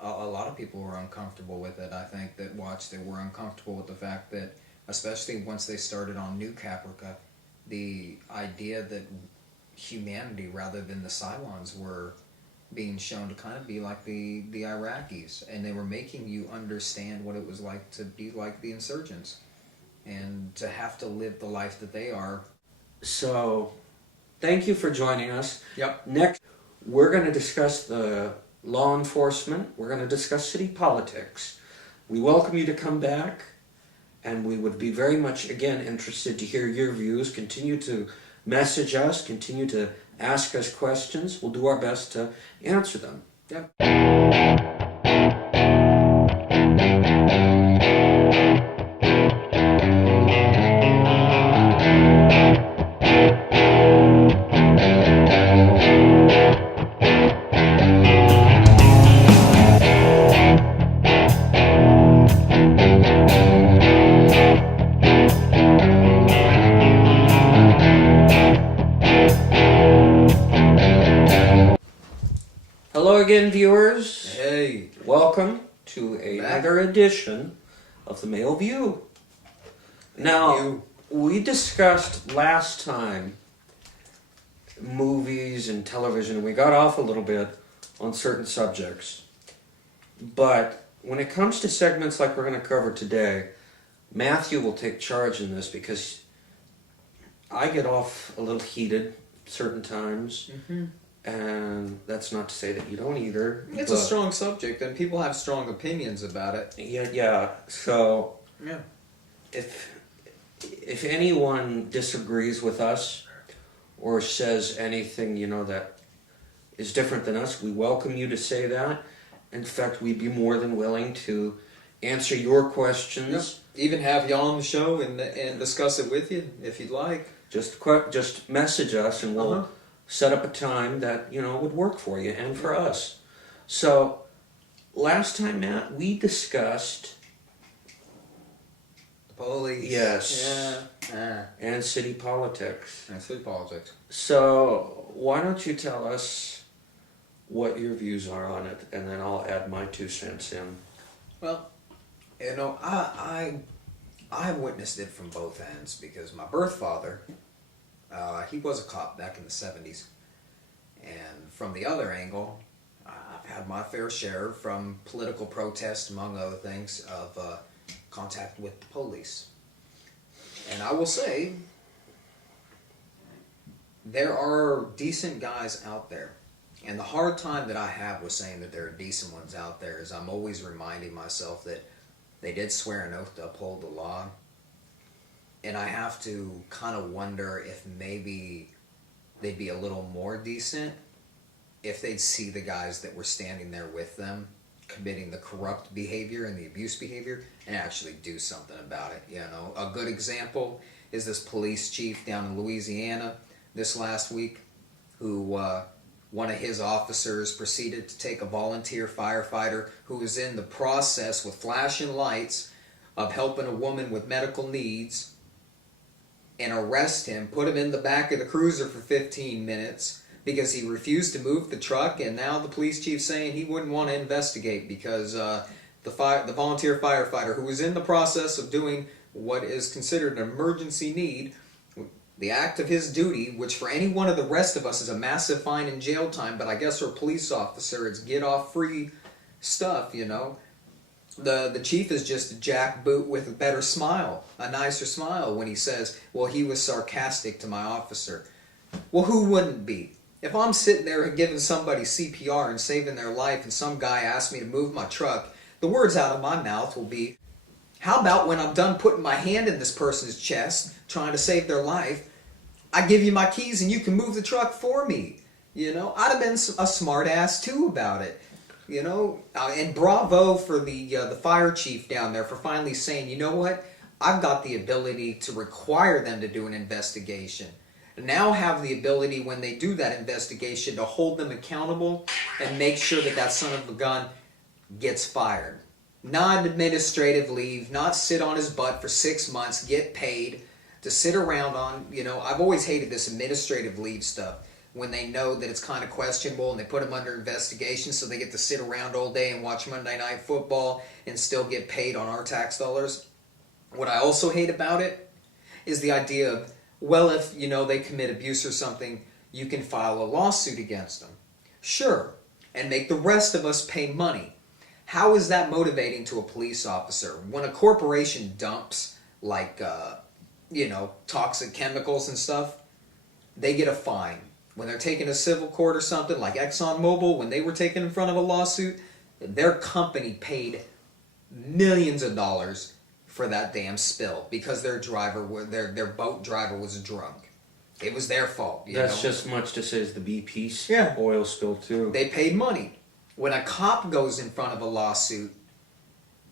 a lot of people were uncomfortable with it. I think that watched it were uncomfortable with the fact that, especially once they started on New Caprica, the idea that humanity rather than the Cylons were being shown to kind of be like the Iraqis, and they were making you understand what it was like to be like the insurgents and to have to live the life that they are. So, thank you for joining us. Yep. Next, we're going to discuss the law enforcement. We're going to discuss city politics. We welcome you to come back, and we would be very much, again, interested to hear your views. Continue to message us. Continue to ask us questions. We'll do our best to answer them. Yep. Hello again, viewers. Hey. Welcome to another edition of the Male View. Now, we discussed last time movies and television, and we got off a little bit on certain subjects. But when it comes to segments like we're going to cover today, Matthew will take charge in this because I get off a little heated certain times. Mm-hmm. And that's not to say that you don't either. It's a strong subject, and people have strong opinions about it. Yeah. So, Yeah. if anyone disagrees with us or says anything, you know, that is different than us, we welcome you to say that. In fact, we'd be more than willing to answer your questions. Yep. Even have you on the show and discuss it with you if you'd like. Just message us, and we'll set up a time that, you know, would work for you and for us. So, last time, Matt, we discussed the police. Yes. Yeah. And city politics. And city politics. So, why don't you tell us what your views are on it, and then I'll add my 2 cents in. Well, you know, I I witnessed it from both ends because my birth father, he was a cop back in the 70s. And from the other angle, I've had my fair share from political protest, among other things, of contact with the police. And I will say, there are decent guys out there. And the hard time that I have with saying that there are decent ones out there is I'm always reminding myself that they did swear an oath to uphold the law. And I have to kind of wonder if maybe they'd be a little more decent if they'd see the guys that were standing there with them committing the corrupt behavior and the abuse behavior and actually do something about it. You know, a good example is this police chief down in Louisiana this last week who one of his officers proceeded to take a volunteer firefighter who was in the process with flashing lights of helping a woman with medical needs and arrest him, put him in the back of the cruiser for 15 minutes because he refused to move the truck, and now the police chief's saying he wouldn't want to investigate because the volunteer firefighter who was in the process of doing what is considered an emergency need, the act of his duty, which for any one of the rest of us is a massive fine and jail time, but I guess for a police officer it's get off free stuff, you know. The chief is just a jackboot with a better smile, a nicer smile when he says, well, he was sarcastic to my officer. Well, who wouldn't be? If I'm sitting there and giving somebody CPR and saving their life and some guy asks me to move my truck, the words out of my mouth will be, how about when I'm done putting my hand in this person's chest trying to save their life, I give you my keys and you can move the truck for me. You know, I'd have been a smart ass too about it. You know, and bravo for the fire chief down there for finally saying, you know what, I've got the ability to require them to do an investigation. Now have the ability when they do that investigation to hold them accountable and make sure that that son of a gun gets fired. Not administrative leave, not sit on his butt for 6 months, get paid to sit around on, you know, I've always hated this administrative leave stuff. When they know that it's kind of questionable and they put them under investigation so they get to sit around all day and watch Monday Night Football and still get paid on our tax dollars. What I also hate about it is the idea of, well, if, you know, they commit abuse or something, you can file a lawsuit against them. Sure, and make the rest of us pay money. How is that motivating to a police officer? When a corporation dumps, like, you know, toxic chemicals and stuff, they get a fine. When they're taking a civil court or something, like ExxonMobil, when they were taken in front of a lawsuit, their company paid millions of dollars for that damn spill because their boat driver was drunk. It was their fault. That's just much to say as the BP oil spill too. They paid money. When a cop goes in front of a lawsuit,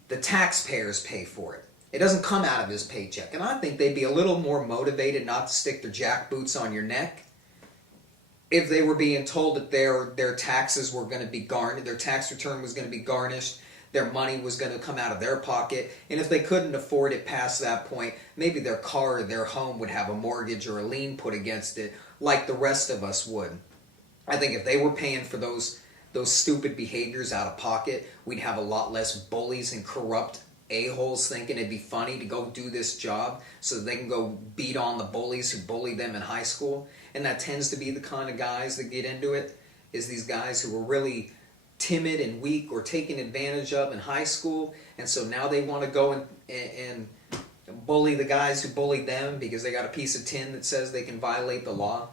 the taxpayers pay for it. It doesn't come out of his paycheck. And I think they'd be a little more motivated not to stick their jackboots on your neck if they were being told that their taxes were going to be garnished, their tax return was going to be garnished, their money was going to come out of their pocket, and if they couldn't afford it past that point, maybe their car or their home would have a mortgage or a lien put against it, like the rest of us would. I think if they were paying for those stupid behaviors out of pocket, we'd have a lot less bullies and corrupt a-holes thinking it'd be funny to go do this job so that they can go beat on the bullies who bullied them in high school. And that tends to be the kind of guys that get into it, is these guys who were really timid and weak or taken advantage of in high school, and so now they want to go and bully the guys who bullied them because they got a piece of tin that says they can violate the law.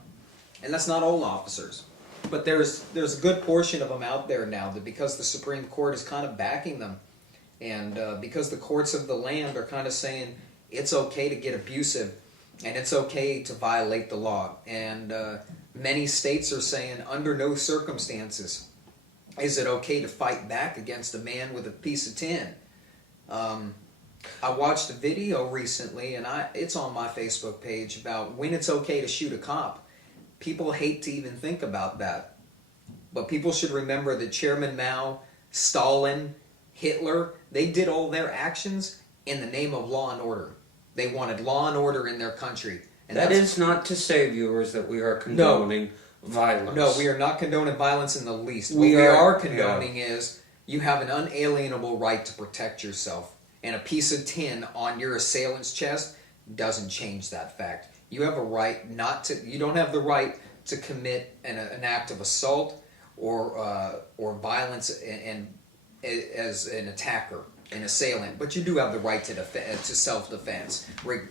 And that's not all officers. But there's a good portion of them out there now that because the Supreme Court is kind of backing them, and because the courts of the land are kind of saying it's okay to get abusive and it's okay to violate the law. And many states are saying under no circumstances is it okay to fight back against a man with a piece of tin. I watched a video recently, and it's on my Facebook page, about when it's okay to shoot a cop. People hate to even think about that. But people should remember that Chairman Mao, Stalin, Hitler, they did all their actions in the name of law and order. They wanted law and order in their country. And that is not to say, viewers, that we are condoning violence. No, we are not condoning violence in the least. What we are condoning is you have an unalienable right to protect yourself. and a piece of tin on your assailant's chest doesn't change that fact. You have a right not to. You don't have the right to commit an act of assault or violence and as an attacker, an assailant. But you do have the right to self-defense,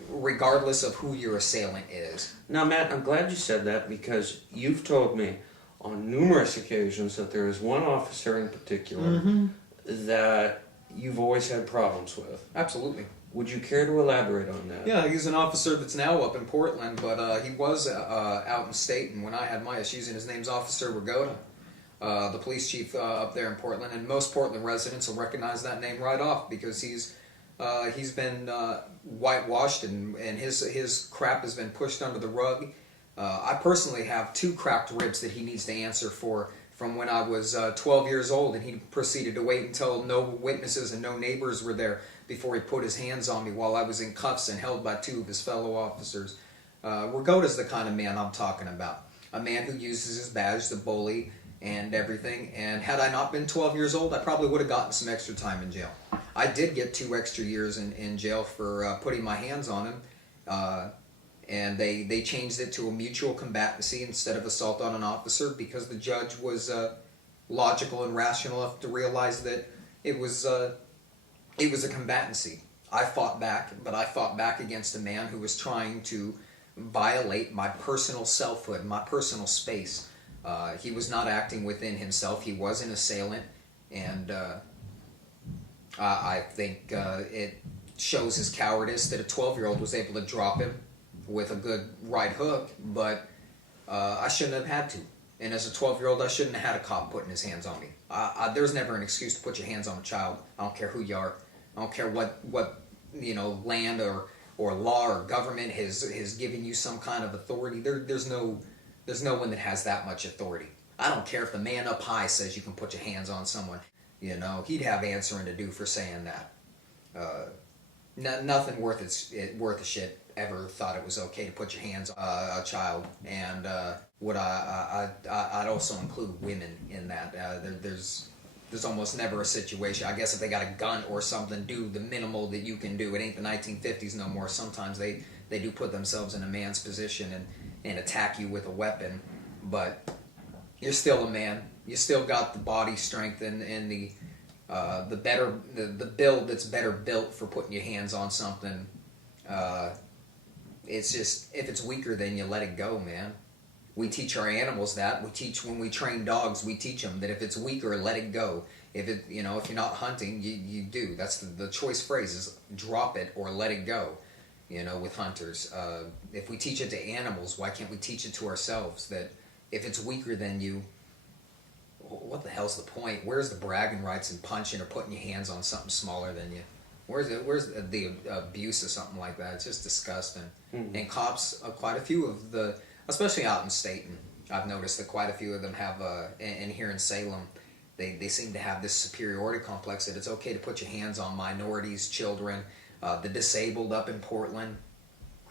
regardless of who your assailant is. Now, Matt, I'm glad you said that because you've told me on numerous occasions that there is one officer in particular that you've always had problems with. Absolutely. Would you care to elaborate on that? Yeah, he's an officer that's now up in Portland, but he was out in state, and when I had my issues, and his name's Officer Rigoda, the police chief up there in Portland, and most Portland residents will recognize that name right off because he's been whitewashed and his crap has been pushed under the rug. I personally have 2 cracked ribs that he needs to answer for from when I was 12 years old, and he proceeded to wait until no witnesses and no neighbors were there before he put his hands on me while I was in cuffs and held by 2 of his fellow officers. Rigoda's the kind of man I'm talking about. A man who uses his badge to bully and everything. And had I not been 12 years old, I probably would have gotten some extra time in jail. I did get 2 extra years in jail for putting my hands on him. And they changed it to a mutual combatancy instead of assault on an officer because the judge was logical and rational enough to realize that it was a combatancy. I fought back, but I fought back against a man who was trying to violate my personal selfhood, my personal space. He was not acting within himself. He was an assailant, and I think it shows his cowardice that a 12-year-old was able to drop him with a good right hook, but I shouldn't have had to. And as a 12-year-old, I shouldn't have had a cop putting his hands on me. There's never an excuse to put your hands on a child. I don't care who you are. I don't care what land or law or government has given you some kind of authority. There's no one that has that much authority. I don't care if the man up high says you can put your hands on someone. He'd have answering to do for saying that. Nothing worth a shit ever thought it was okay to put your hands on a child, and I'd also include women in that. There's almost never a situation. I guess if they got a gun or something, do the minimal that you can do. It ain't the 1950s no more. Sometimes they do put themselves in a man's position and attack you with a weapon, but you're still a man. You still got the body strength and the build that's better built for putting your hands on something. It's just, if it's weaker than you, let it go, man. We teach our animals that. When we train dogs, we teach them that if it's weaker, let it go. If you're not hunting, you do. That's the choice phrase is drop it or let it go. With hunters. If we teach it to animals, why can't we teach it to ourselves that if it's weaker than you, what the hell's the point? Where's the bragging rights and punching or putting your hands on something smaller than you? Where's the abuse of something like that? It's just disgusting. Mm-hmm. And cops, quite a few of especially out in Staten, I've noticed that quite a few of them have, and here in Salem, they seem to have this superiority complex that it's okay to put your hands on minorities, children, the disabled up in Portland.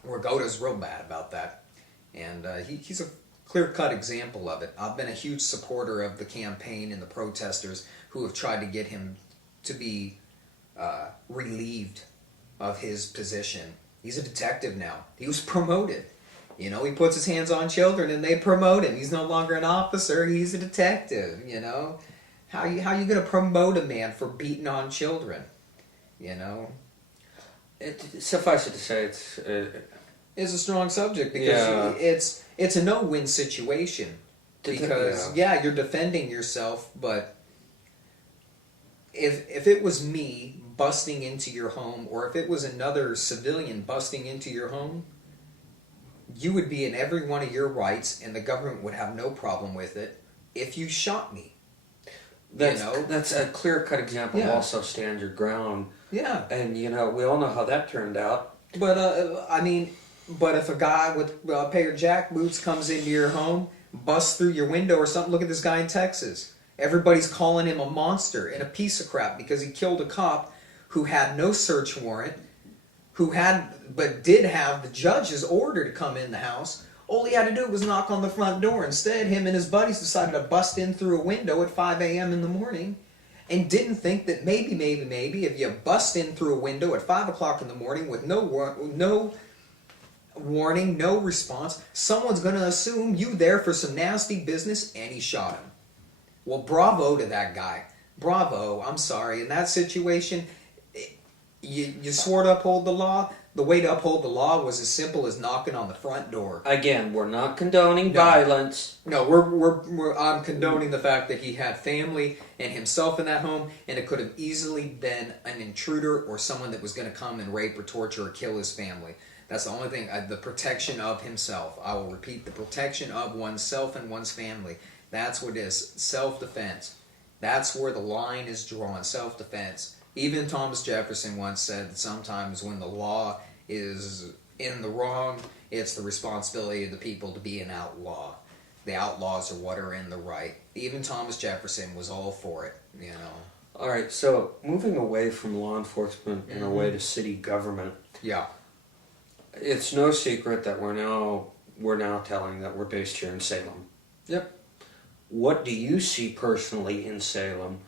Rigoda's real bad about that. And he's a clear-cut example of it. I've been a huge supporter of the campaign and the protesters who have tried to get him to be relieved of his position. He's a detective now. He was promoted. He puts his hands on children and they promote him. He's no longer an officer. He's a detective. How you going to promote a man for beating on children? Suffice it to say, it's a strong subject because it's a no-win situation. Because you're defending yourself, but if it was me busting into your home, or if it was another civilian busting into your home, you would be in every one of your rights, and the government would have no problem with it if you shot me. That's a clear-cut example of also stand your ground. Yeah. And, we all know how that turned out. But, but if a guy with a pair of jack boots comes into your home, busts through your window or something, look at this guy in Texas. Everybody's calling him a monster and a piece of crap because he killed a cop who had no search warrant, but did have the judge's order to come in the house. All he had to do was knock on the front door. Instead, him and his buddies decided to bust in through a window at 5 a.m. in the morning and didn't think that maybe if you bust in through a window at 5 o'clock in the morning with no warning, no response, someone's going to assume you there for some nasty business, and he shot him. Well, bravo to that guy. Bravo. I'm sorry. In that situation, you swore to uphold the law. The way to uphold the law was as simple as knocking on the front door. Again, we're not condoning violence. No, I'm condoning the fact that he had family and himself in that home, and it could have easily been an intruder or someone that was going to come and rape or torture or kill his family. That's the only thing. The protection of himself. I will repeat, the protection of oneself and one's family. That's what it is. Self-defense. That's where the line is drawn. Self-defense. Even Thomas Jefferson once said that sometimes when the law is in the wrong, it's the responsibility of the people to be an outlaw. The outlaws are what are in the right. Even Thomas Jefferson was all for it, you know. All right, so moving away from law enforcement and away to city government. Yeah. It's no secret that we're now telling that we're based here in Salem. Yep. What do you see personally in Salem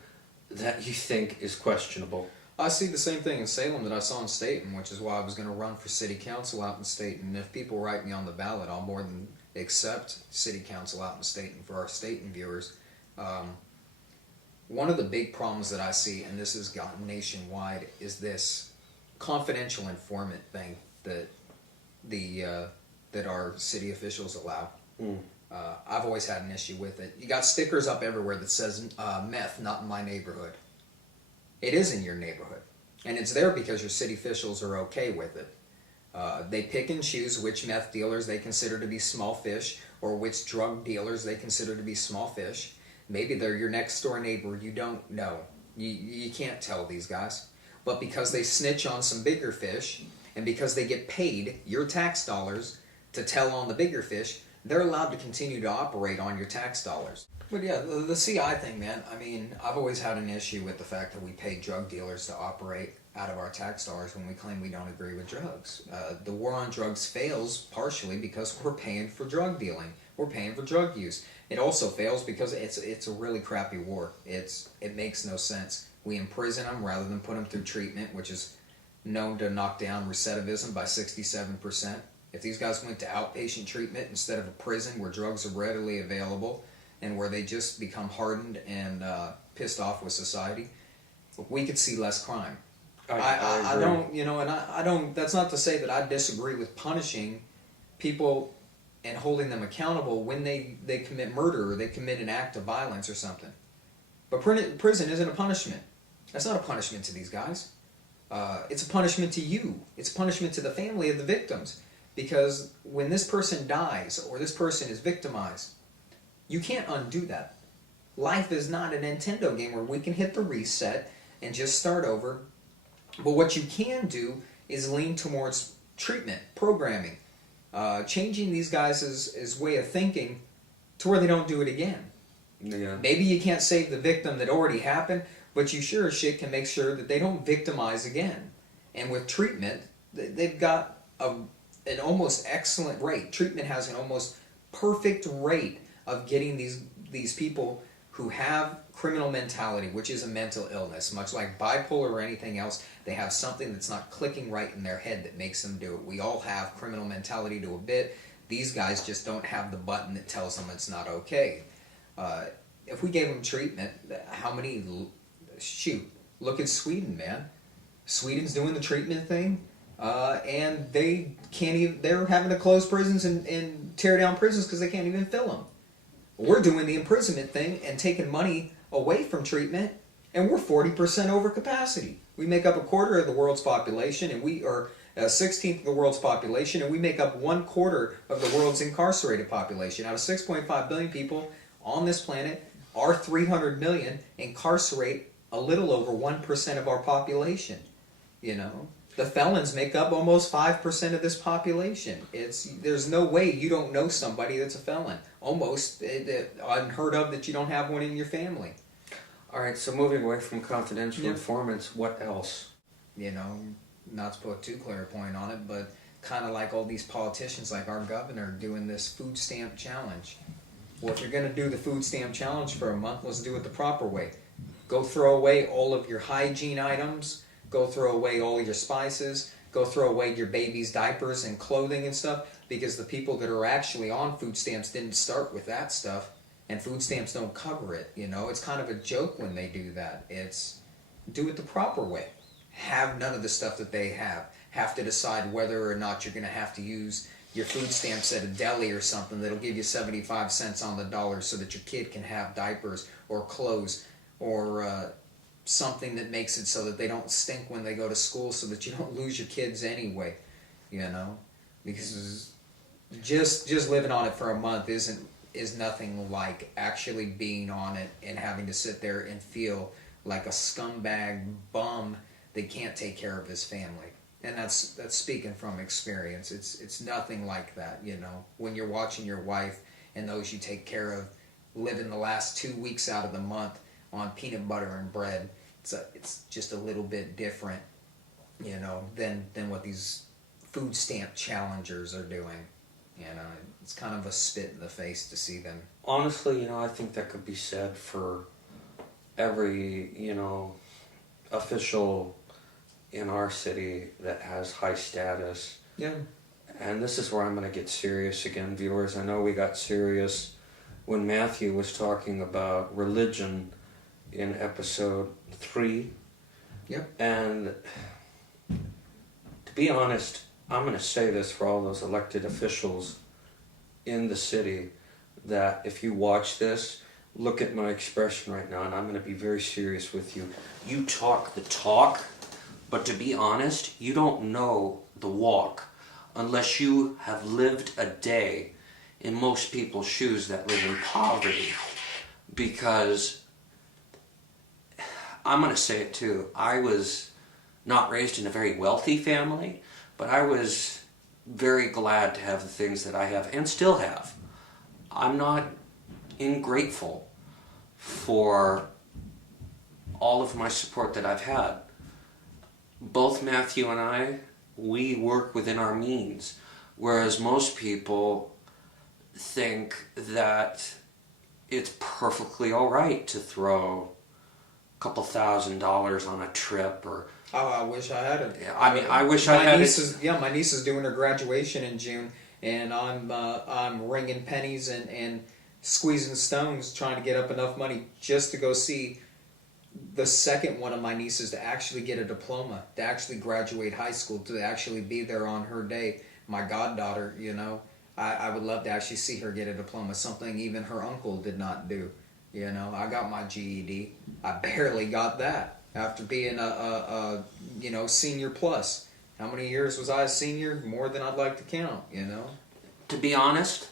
that you think is questionable? I see the same thing in Salem that I saw in Staten, which is why I was going to run for city council out in Staten. And if people write me on the ballot, I'll more than accept city council out in Staten for our Staten viewers. One of the big problems that I see, and this has gotten nationwide, is this confidential informant thing that that our city officials allow. I've always had an issue with it. You got stickers up everywhere that says meth, not in my neighborhood. It is in your neighborhood. And it's there because your city officials are okay with it. They pick and choose which meth dealers they consider to be small fish, or which drug dealers they consider to be small fish. Maybe they're your next door neighbor. You don't know. You can't tell these guys. But because they snitch on some bigger fish, and because they get paid your tax dollars to tell on the bigger fish, they're allowed to continue to operate on your tax dollars. But yeah, the CI thing, man, I mean, I've always had an issue with the fact that we pay drug dealers to operate out of our tax dollars when we claim we don't agree with drugs. The war on drugs fails partially because we're paying for drug dealing. We're paying for drug use. It also fails because it's a really crappy war. It makes no sense. We imprison them rather than put them through treatment, which is known to knock down recidivism by 67%. If these guys went to outpatient treatment instead of a prison where drugs are readily available and where they just become hardened and pissed off with society, we could see less crime. I don't, you know, and I don't, that's not to say that I disagree with punishing people and holding them accountable when they commit murder or they commit an act of violence or something. But prison isn't a punishment. That's not a punishment to these guys. It's a punishment to you. It's a punishment to the family of the victims. Because when this person dies or this person is victimized, you can't undo that. Life is not a Nintendo game where we can hit the reset and just start over. But what you can do is lean towards treatment, programming, changing these guys' way of thinking to where they don't do it again. Yeah. Maybe you can't save the victim that already happened, but you sure as shit can make sure that they don't victimize again. And with treatment, they've got an almost excellent rate. Treatment has an almost perfect rate of getting these people who have criminal mentality, which is a mental illness, much like bipolar or anything else. They have something that's not clicking right in their head that makes them do it. We all have criminal mentality to a bit. These guys just don't have the button that tells them it's not okay. If we gave them treatment, how many... Shoot, look at Sweden, man. Sweden's doing the treatment thing, and they can't even... They're having to close prisons and tear down prisons because they can't even fill them. We're doing the imprisonment thing and taking money away from treatment, and we're 40% over capacity. We make up a quarter of the world's population, and we are a 16th of the world's population, and we make up 1/4 of the world's incarcerated population. Out of 6.5 billion people on this planet, our 300 million incarcerate a little over 1% of our population. You know, the felons make up almost 5% of this population. There's no way you don't know somebody that's a felon. Almost unheard of that you don't have one in your family. All right, so moving away from confidential informants, what else? You know, not to put too clear a point on it, but kind of like all these politicians, like our governor, doing this food stamp challenge. Well, if you're going to do the food stamp challenge for a month, let's do it the proper way. Go throw away all of your hygiene items. Go throw away all your spices. Go throw away your baby's diapers and clothing and stuff, because the people that are actually on food stamps didn't start with that stuff, and food stamps don't cover it. You know, it's kind of a joke when they do that. It's do it the proper way. Have none of the stuff that they have. Have to decide whether or not you're going to have to use your food stamps at a deli or something that'll give you 75 cents on the dollar so that your kid can have diapers or clothes, or something that makes it so that they don't stink when they go to school, so that you don't lose your kids anyway, you know, because just living on it for a month is nothing like actually being on it and having to sit there and feel like a scumbag bum that can't take care of his family. And that's speaking from experience. It's nothing like that, you know, when you're watching your wife and those you take care of living the last 2 weeks out of the month on peanut butter and bread. It's just a little bit different, you know, than what these food stamp challengers are doing. You know, it's kind of a spit in the face to see them. Honestly, you know, I think that could be said for every, you know, official in our city that has high status. Yeah. And this is where I'm going to get serious again, viewers. I know we got serious when Matthew was talking about religion in episode 3. Yep. And to be honest, I'm going to say this for all those elected officials in the city, that if you watch this, look at my expression right now, and I'm going to be very serious with you. You talk the talk, but to be honest, you don't know the walk unless you have lived a day in most people's shoes that live in poverty. Because I'm going to say it too, I was not raised in a very wealthy family, but I was very glad to have the things that I have and still have. I'm not ingrateful for all of my support that I've had. Both Matthew and I, we work within our means, whereas most people think that it's perfectly all right to throw a couple $1,000s on a trip, or Oh, I wish I had it. I mean, I wish I had it. Yeah, my niece is doing her graduation in June, and I'm ringing pennies and squeezing stones trying to get up enough money just to go see the second one of my nieces to actually get a diploma, to actually graduate high school, to actually be there on her day. My goddaughter, you know, I would love to actually see her get a diploma, something even her uncle did not do. You know, I got my GED. I barely got that after being a you know, senior plus. How many years was I a senior? More than I'd like to count, you know. To be honest,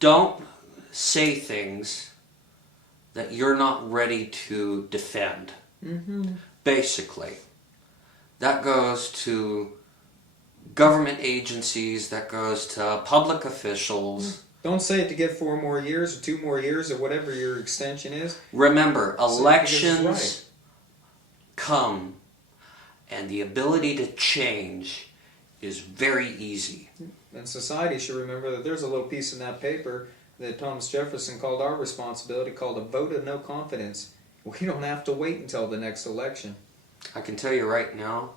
don't say things that you're not ready to defend. Mm-hmm. Basically. That goes to government agencies, that goes to public officials. Don't say it to get 4 more years or 2 more years or whatever your extension is. Remember, Say it because it's elections right. come, and the ability to change is very easy. And society should remember that there's a little piece in that paper that Thomas Jefferson called our responsibility, called a vote of no confidence. We don't have to wait until the next election. I can tell you right now,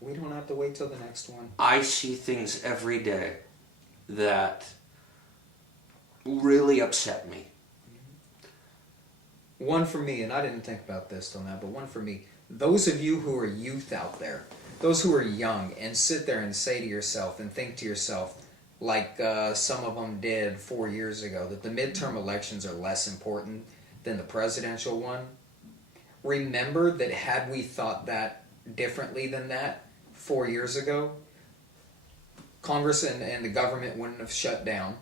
We don't have to wait till the next one. I see things every day that really upset me. One for me, and I didn't think about this till now, but one for me. Those of you who are youth out there, those who are young, and sit there and say to yourself and think to yourself, like some of them did 4 years ago, that the midterm elections are less important than the presidential one. Remember that had we thought that differently than that 4 years ago, Congress and the government wouldn't have shut down.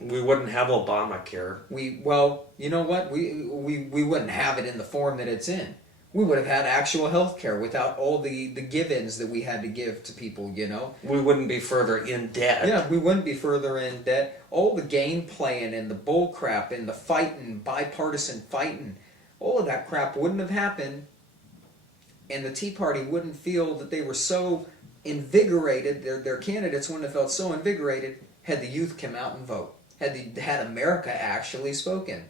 We wouldn't have Obamacare. Well, you know what? We wouldn't have it in the form that it's in. We would have had actual health care without all the give-ins that we had to give to people, you know? We wouldn't be further in debt. Yeah, we wouldn't be further in debt. All the game playing and the bull crap and the fighting, bipartisan fighting, all of that crap wouldn't have happened, and the Tea Party wouldn't feel that they were so invigorated, their candidates wouldn't have felt so invigorated had the youth come out and vote, had America actually spoken.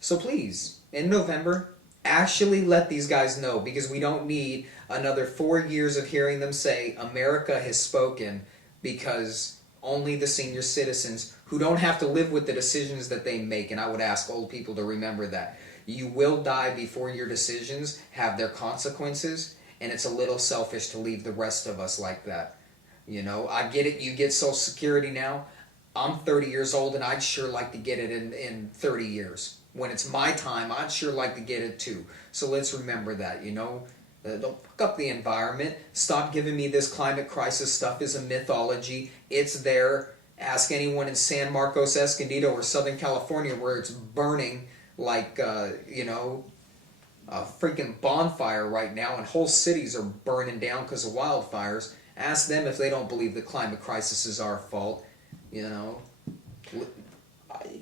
So please, in November, actually let these guys know, because we don't need another 4 years of hearing them say America has spoken, because only the senior citizens who don't have to live with the decisions that they make, and I would ask old people to remember that. You will die before your decisions have their consequences, and it's a little selfish to leave the rest of us like that. You know, I get it, you get Social Security now. I'm 30 years old, and I'd sure like to get it in 30 years. When it's my time, I'd sure like to get it too. So let's remember that, you know. Don't fuck up the environment. Stop giving me this climate crisis stuff is a mythology. It's there. Ask anyone in San Marcos, Escondido, or Southern California where it's burning like, you know, a freaking bonfire right now, and whole cities are burning down because of wildfires. Ask them if they don't believe the climate crisis is our fault. You know,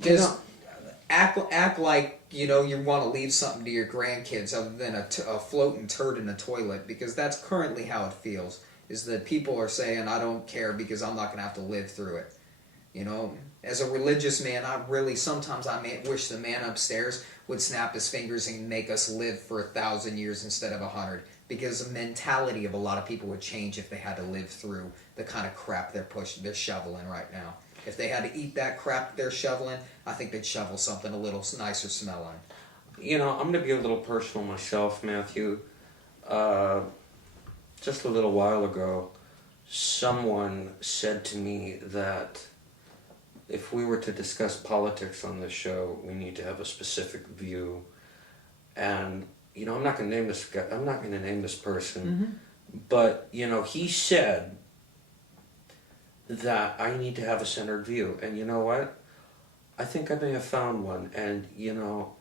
just act like, you know, you want to leave something to your grandkids other than a floating turd in a toilet, because that's currently how it feels. Is that people are saying, I don't care because I'm not going to have to live through it. You know, as a religious man, sometimes I wish the man upstairs would snap his fingers and make us live for 1,000 years instead of 100. Because the mentality of a lot of people would change if they had to live through the kind of crap they're shoveling right now. If they had to eat that crap they're shoveling, I think they'd shovel something a little nicer smelling. You know, I'm going to be a little personal myself, Matthew. Just a little while ago, someone said to me that if we were to discuss politics on this show, we need to have a specific view. And, you know, I'm not going to name this guy, I'm not going to name this person, but, you know, he said that I need to have a centered view. And you know what? I think I may have found one. And, you know,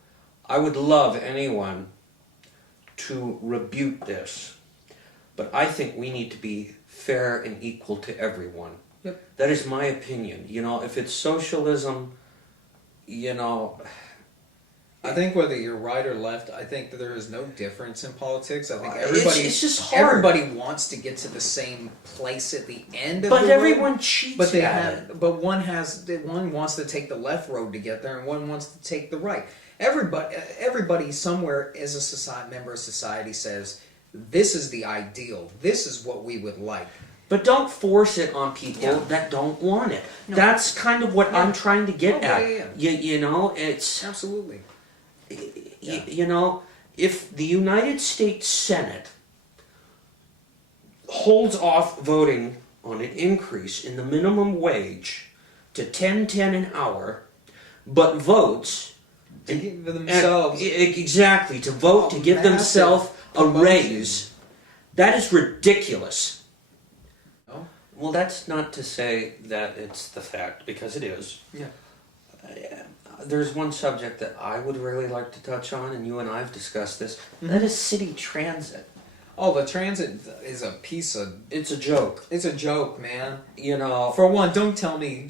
I would love anyone to rebuke this. But I think we need to be fair and equal to everyone. Yep. That is my opinion. You know, if it's socialism, you know... I think whether you're right or left, I think that there is no difference in politics. I think everybody, it's just hard. Everybody wants to get to the same place at the end of but the everyone road. cheats But they at have, it. but one wants to take the left road to get there, and one wants to take the right. Everybody somewhere as a member of society says, this is the ideal. This is what we would like. But don't force it on people that don't want it. No. That's kind of what I'm trying to get at. Yeah. You know, it's... Absolutely. You know, if the United States Senate holds off voting on an increase in the minimum wage to $10.10 an hour, but votes... To give themselves... exactly, to vote to give themselves a raise. That is ridiculous. Oh. Well, that's not to say that it's the fact, because it is. Yeah. There's one subject that I would really like to touch on, and you and I have discussed this. That is city transit. Oh, the transit is a piece of... It's a joke. It's a joke, man. You know... For one, don't tell me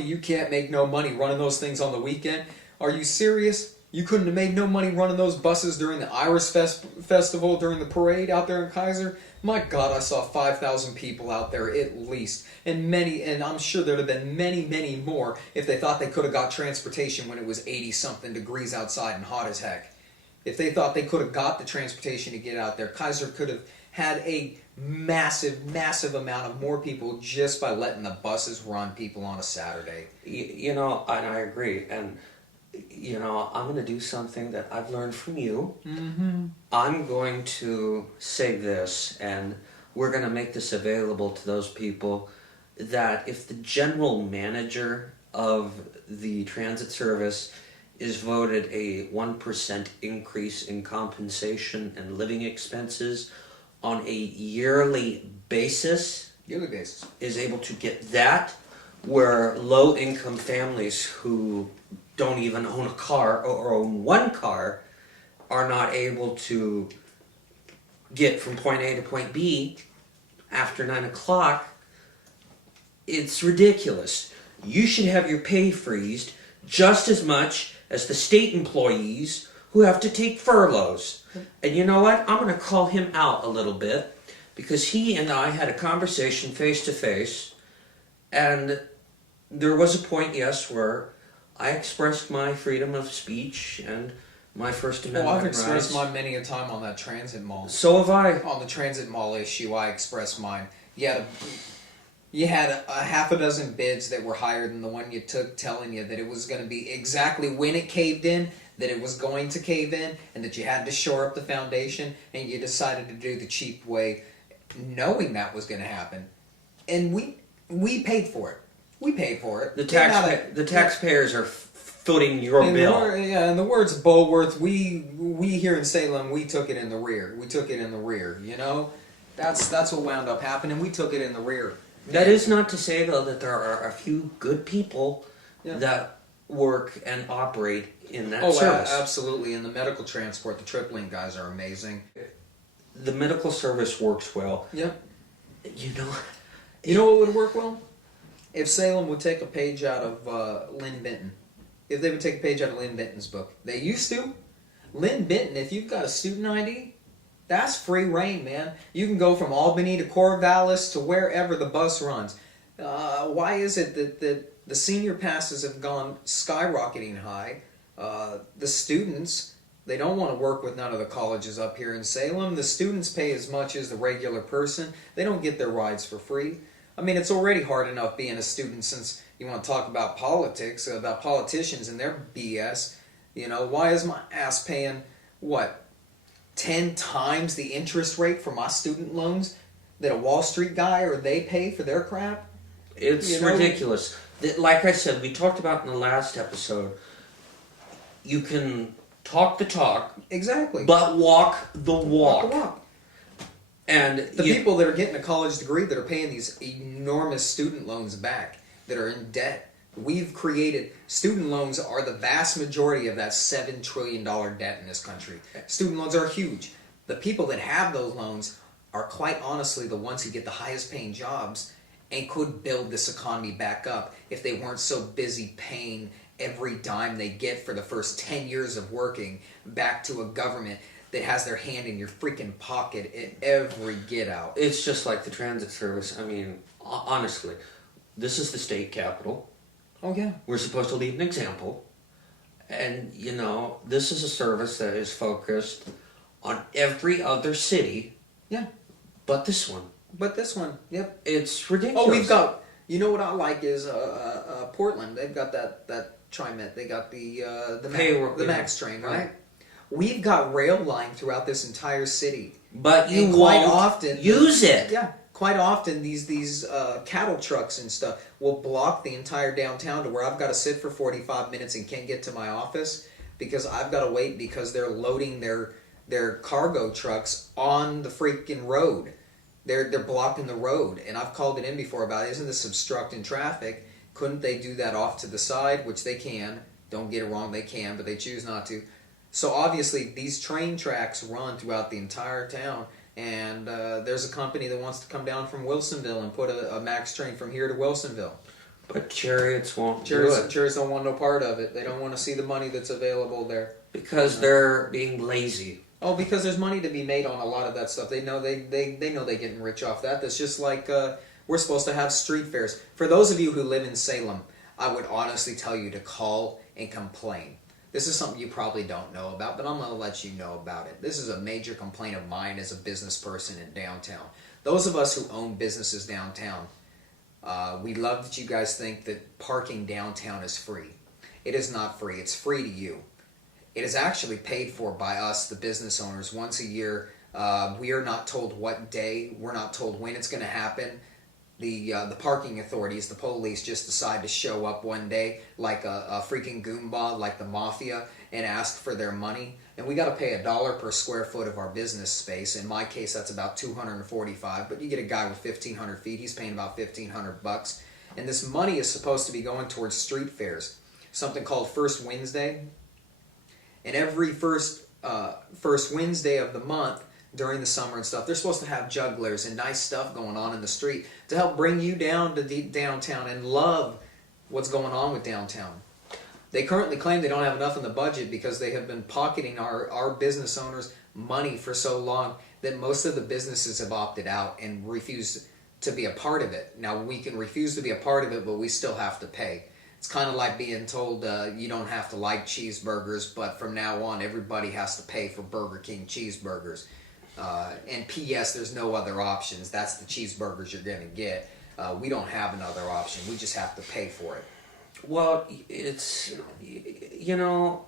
you can't make no money running those things on the weekend. Are you serious? You couldn't have made no money running those buses during the Irish Festival, during the parade out there in Kaiser? My God, I saw 5,000 people out there at least. And I'm sure there'd have been many, many more if they thought they could have got transportation when it was 80-something degrees outside and hot as heck. If they thought they could have got the transportation to get out there, Kaiser could have had a massive, massive amount of more people just by letting the buses run people on a Saturday. You know, and I agree. And, you know, I'm going to do something that I've learned from you. Mm-hmm. I'm going to say this, and we're going to make this available to those people, that if the general manager of the transit service is voted a 1% increase in compensation and living expenses on a yearly basis, is able to get that, where low-income families who don't even own a car or own one car are not able to get from point A to point B after 9 o'clock, it's ridiculous. You should have your pay freezed just as much as the state employees who have to take furloughs. And you know what? I'm going to call him out a little bit, because he and I had a conversation face to face, and there was a point, yes, where I expressed my freedom of speech and my First Amendment Well, I've expressed rights. mine many a time on that transit mall. So have I. On the transit mall issue, I expressed mine. You had a half a dozen bids that were higher than the one you took, telling you that it was going to be exactly when it caved in, that it was going to cave in, and that you had to shore up the foundation, and you decided to do the cheap way, knowing that was going to happen. And we paid for it. We paid for it. The taxpayers are footing your bill. In the words of Bulworth, we here in Salem, we took it in the rear. We took it in the rear. You know, that's what wound up happening. We took it in the rear. That is not to say, though, that there are a few good people that work and operate in that service. Absolutely. In the medical transport, the TripLink guys are amazing. The medical service works well. Yep. You know what would work well? If Salem would take a page out of Lynn Benton. If they would take a page out of Lynn Benton's book. They used to. Lynn Benton, if you've got a student ID, that's free reign, man. You can go from Albany to Corvallis to wherever the bus runs. Why is it that the senior passes have gone skyrocketing high? The students, they don't want to work with none of the colleges up here in Salem. The students pay as much as the regular person. They don't get their rides for free. I mean, it's already hard enough being a student, since you want to talk about politics, about politicians and their BS. You know, why is my ass paying, 10 times the interest rate for my student loans that a Wall Street guy or they pay for their crap? It's ridiculous. Like I said, we talked about in the last episode, you can talk the talk. Exactly. But walk the walk. Walk the walk. And the people that are getting a college degree, that are paying these enormous student loans back, that are in debt, we've created, student loans are the vast majority of that $7 trillion debt in this country. Student loans are huge. The people that have those loans are quite honestly the ones who get the highest paying jobs and could build this economy back up if they weren't so busy paying every dime they get for the first 10 years of working back to a government that has their hand in your freaking pocket at every get out. It's just like the transit service. I mean, honestly, this is the state capital. Oh, yeah. We're supposed to lead an example. And, this is a service that is focused on every other city. Yeah. But this one. Yep. It's ridiculous. Oh, we've got, what I like is Portland. They've got that TriMet. They got the Max train, right? We've got rail line throughout this entire city. But you quite often use it. Yeah. Quite often, these cattle trucks and stuff will block the entire downtown to where I've got to sit for 45 minutes and can't get to my office because I've got to wait because they're loading their cargo trucks on the freaking road. They're blocking the road, and I've called it in before about, isn't this obstructing traffic? Couldn't they do that off to the side? Which they can. Don't get it wrong, they can, but they choose not to. So obviously, these train tracks run throughout the entire town. And there's a company that wants to come down from Wilsonville and put a Max train from here to Wilsonville. But chariots won't do it. Chariots don't want no part of it. They don't want to see the money that's available there. Because they're being lazy. Oh, because there's money to be made on a lot of that stuff. They know they're getting rich off that. That's just like we're supposed to have street fairs. For those of you who live in Salem, I would honestly tell you to call and complain. This is something you probably don't know about, but I'm going to let you know about it. This is a major complaint of mine as a business person in downtown. Those of us who own businesses downtown, we love that you guys think that parking downtown is free. It is not free. It's free to you. It is actually paid for by us, the business owners, once a year. We are not told what day. We're not told when it's going to happen. The parking authorities, the police, just decide to show up one day like a freaking Goomba, like the mafia, and ask for their money. And we got to pay $1 per square foot of our business space. In my case, that's about $245. But you get a guy with 1,500 feet, he's paying about $1,500. And this money is supposed to be going towards street fairs, something called First Wednesday. And every first Wednesday of the month, during the summer and stuff, they're supposed to have jugglers and nice stuff going on in the street to help bring you down to downtown and love what's going on with downtown. They currently claim they don't have enough in the budget because they have been pocketing our business owners' money for so long that most of the businesses have opted out and refused to be a part of it. Now, we can refuse to be a part of it, but we still have to pay. It's kind of like being told you don't have to like cheeseburgers, but from now on everybody has to pay for Burger King cheeseburgers. And P.S. there's no other options. That's the cheeseburgers you're going to get. We don't have another option. We just have to pay for it. Well, it's, you know,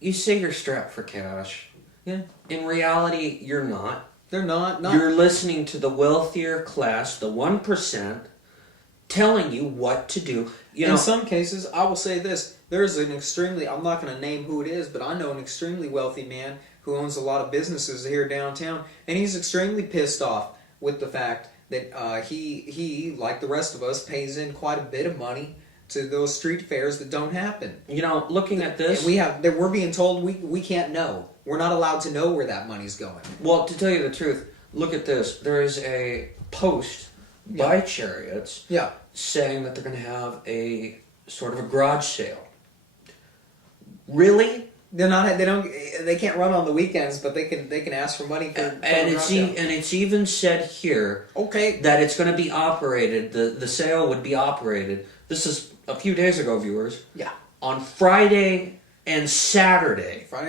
you say you're strapped for cash. Yeah. In reality, you're not. They're not. You're listening to the wealthier class, the 1%, telling you what to do. In some cases, I will say this. There's an extremely, I'm not going to name who it is, but I know an extremely wealthy man who owns a lot of businesses here downtown, and he's extremely pissed off with the fact that he, like the rest of us, pays in quite a bit of money to those street fairs that don't happen. You know, looking at this... We're being told we can't know. We're not allowed to know where that money's going. Well, to tell you the truth, look at this. There is a post by Chariots saying that they're going to have a sort of a garage sale. Really? They can't run on the weekends, but they can ask for money for and it's even said here that it's going to be operated. The sale would be operated. This is a few days ago, viewers. Yeah. On Friday and Saturday. But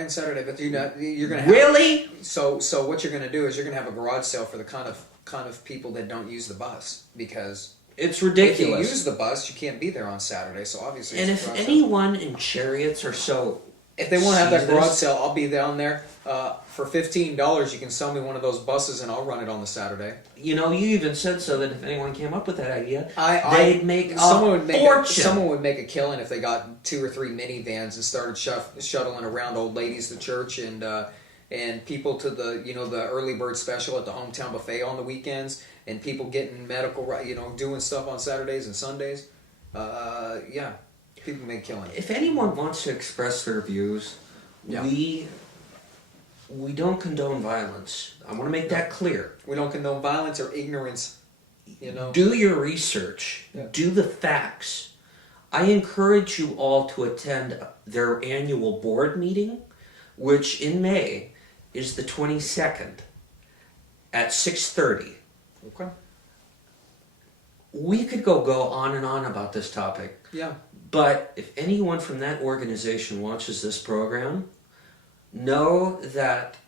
you're going to have... Really? So what you're going to do is you're going to have a garage sale for the kind of people that don't use the bus, because it's ridiculous. If you use the bus, you can't be there on Saturday, so obviously. And if anyone in Chariots are so... If they want to have that garage sale, I'll be down there. For $15, you can sell me one of those buses, and I'll run it on the Saturday. You know, you even said so that if anyone came up with that idea, they'd make fortune. Someone would make a killing if they got 2 or 3 minivans and started shuttling around old ladies to church and people to the early bird special at the hometown buffet on the weekends, and people getting medical, doing stuff on Saturdays and Sundays. People make killing. If anyone wants to express their views, we don't condone violence. I want to make that clear. We don't condone violence or ignorance. Do your research. Yeah. Do the facts. I encourage you all to attend their annual board meeting, which in May is the 22nd at 6:30. Okay. We could go on and on about this topic. Yeah. But if anyone from that organization watches this program, know that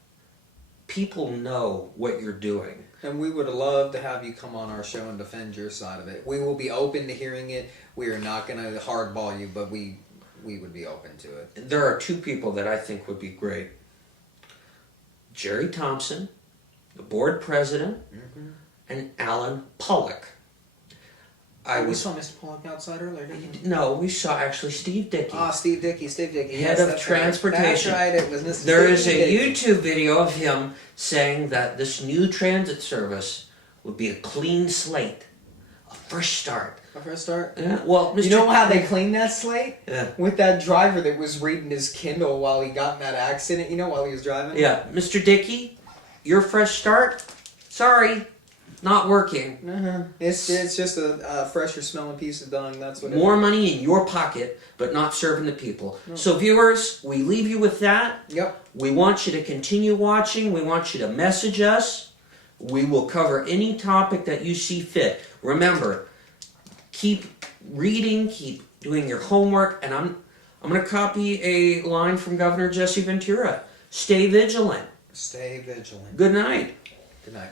people know what you're doing. And we would love to have you come on our show and defend your side of it. We will be open to hearing it. We are not going to hardball you, but we would be open to it. There are 2 people that I think would be great. Jerry Thompson, the board president, and Alan Pollock. We saw Mr. Pollock outside earlier, didn't we? No, we saw actually Steve Dickey. Steve Dickey. Head of transportation. That's right, it was Mr. There is a YouTube video of him saying that this new transit service would be a clean slate, a fresh start. A fresh start? Yeah. Well, You know how they cleaned that slate? Yeah. With that driver that was reading his Kindle while he got in that accident, while he was driving? Yeah. Mr. Dickey, your fresh start? Sorry. Not working. It's just a fresher smelling piece of dung. That's what. More money in your pocket, but not serving the people. No. So viewers, we leave you with that. Yep. We want you to continue watching. We want you to message us. We will cover any topic that you see fit. Remember, keep reading, keep doing your homework, and I'm going to copy a line from Governor Jesse Ventura. Stay vigilant. Stay vigilant. Good night. Good night.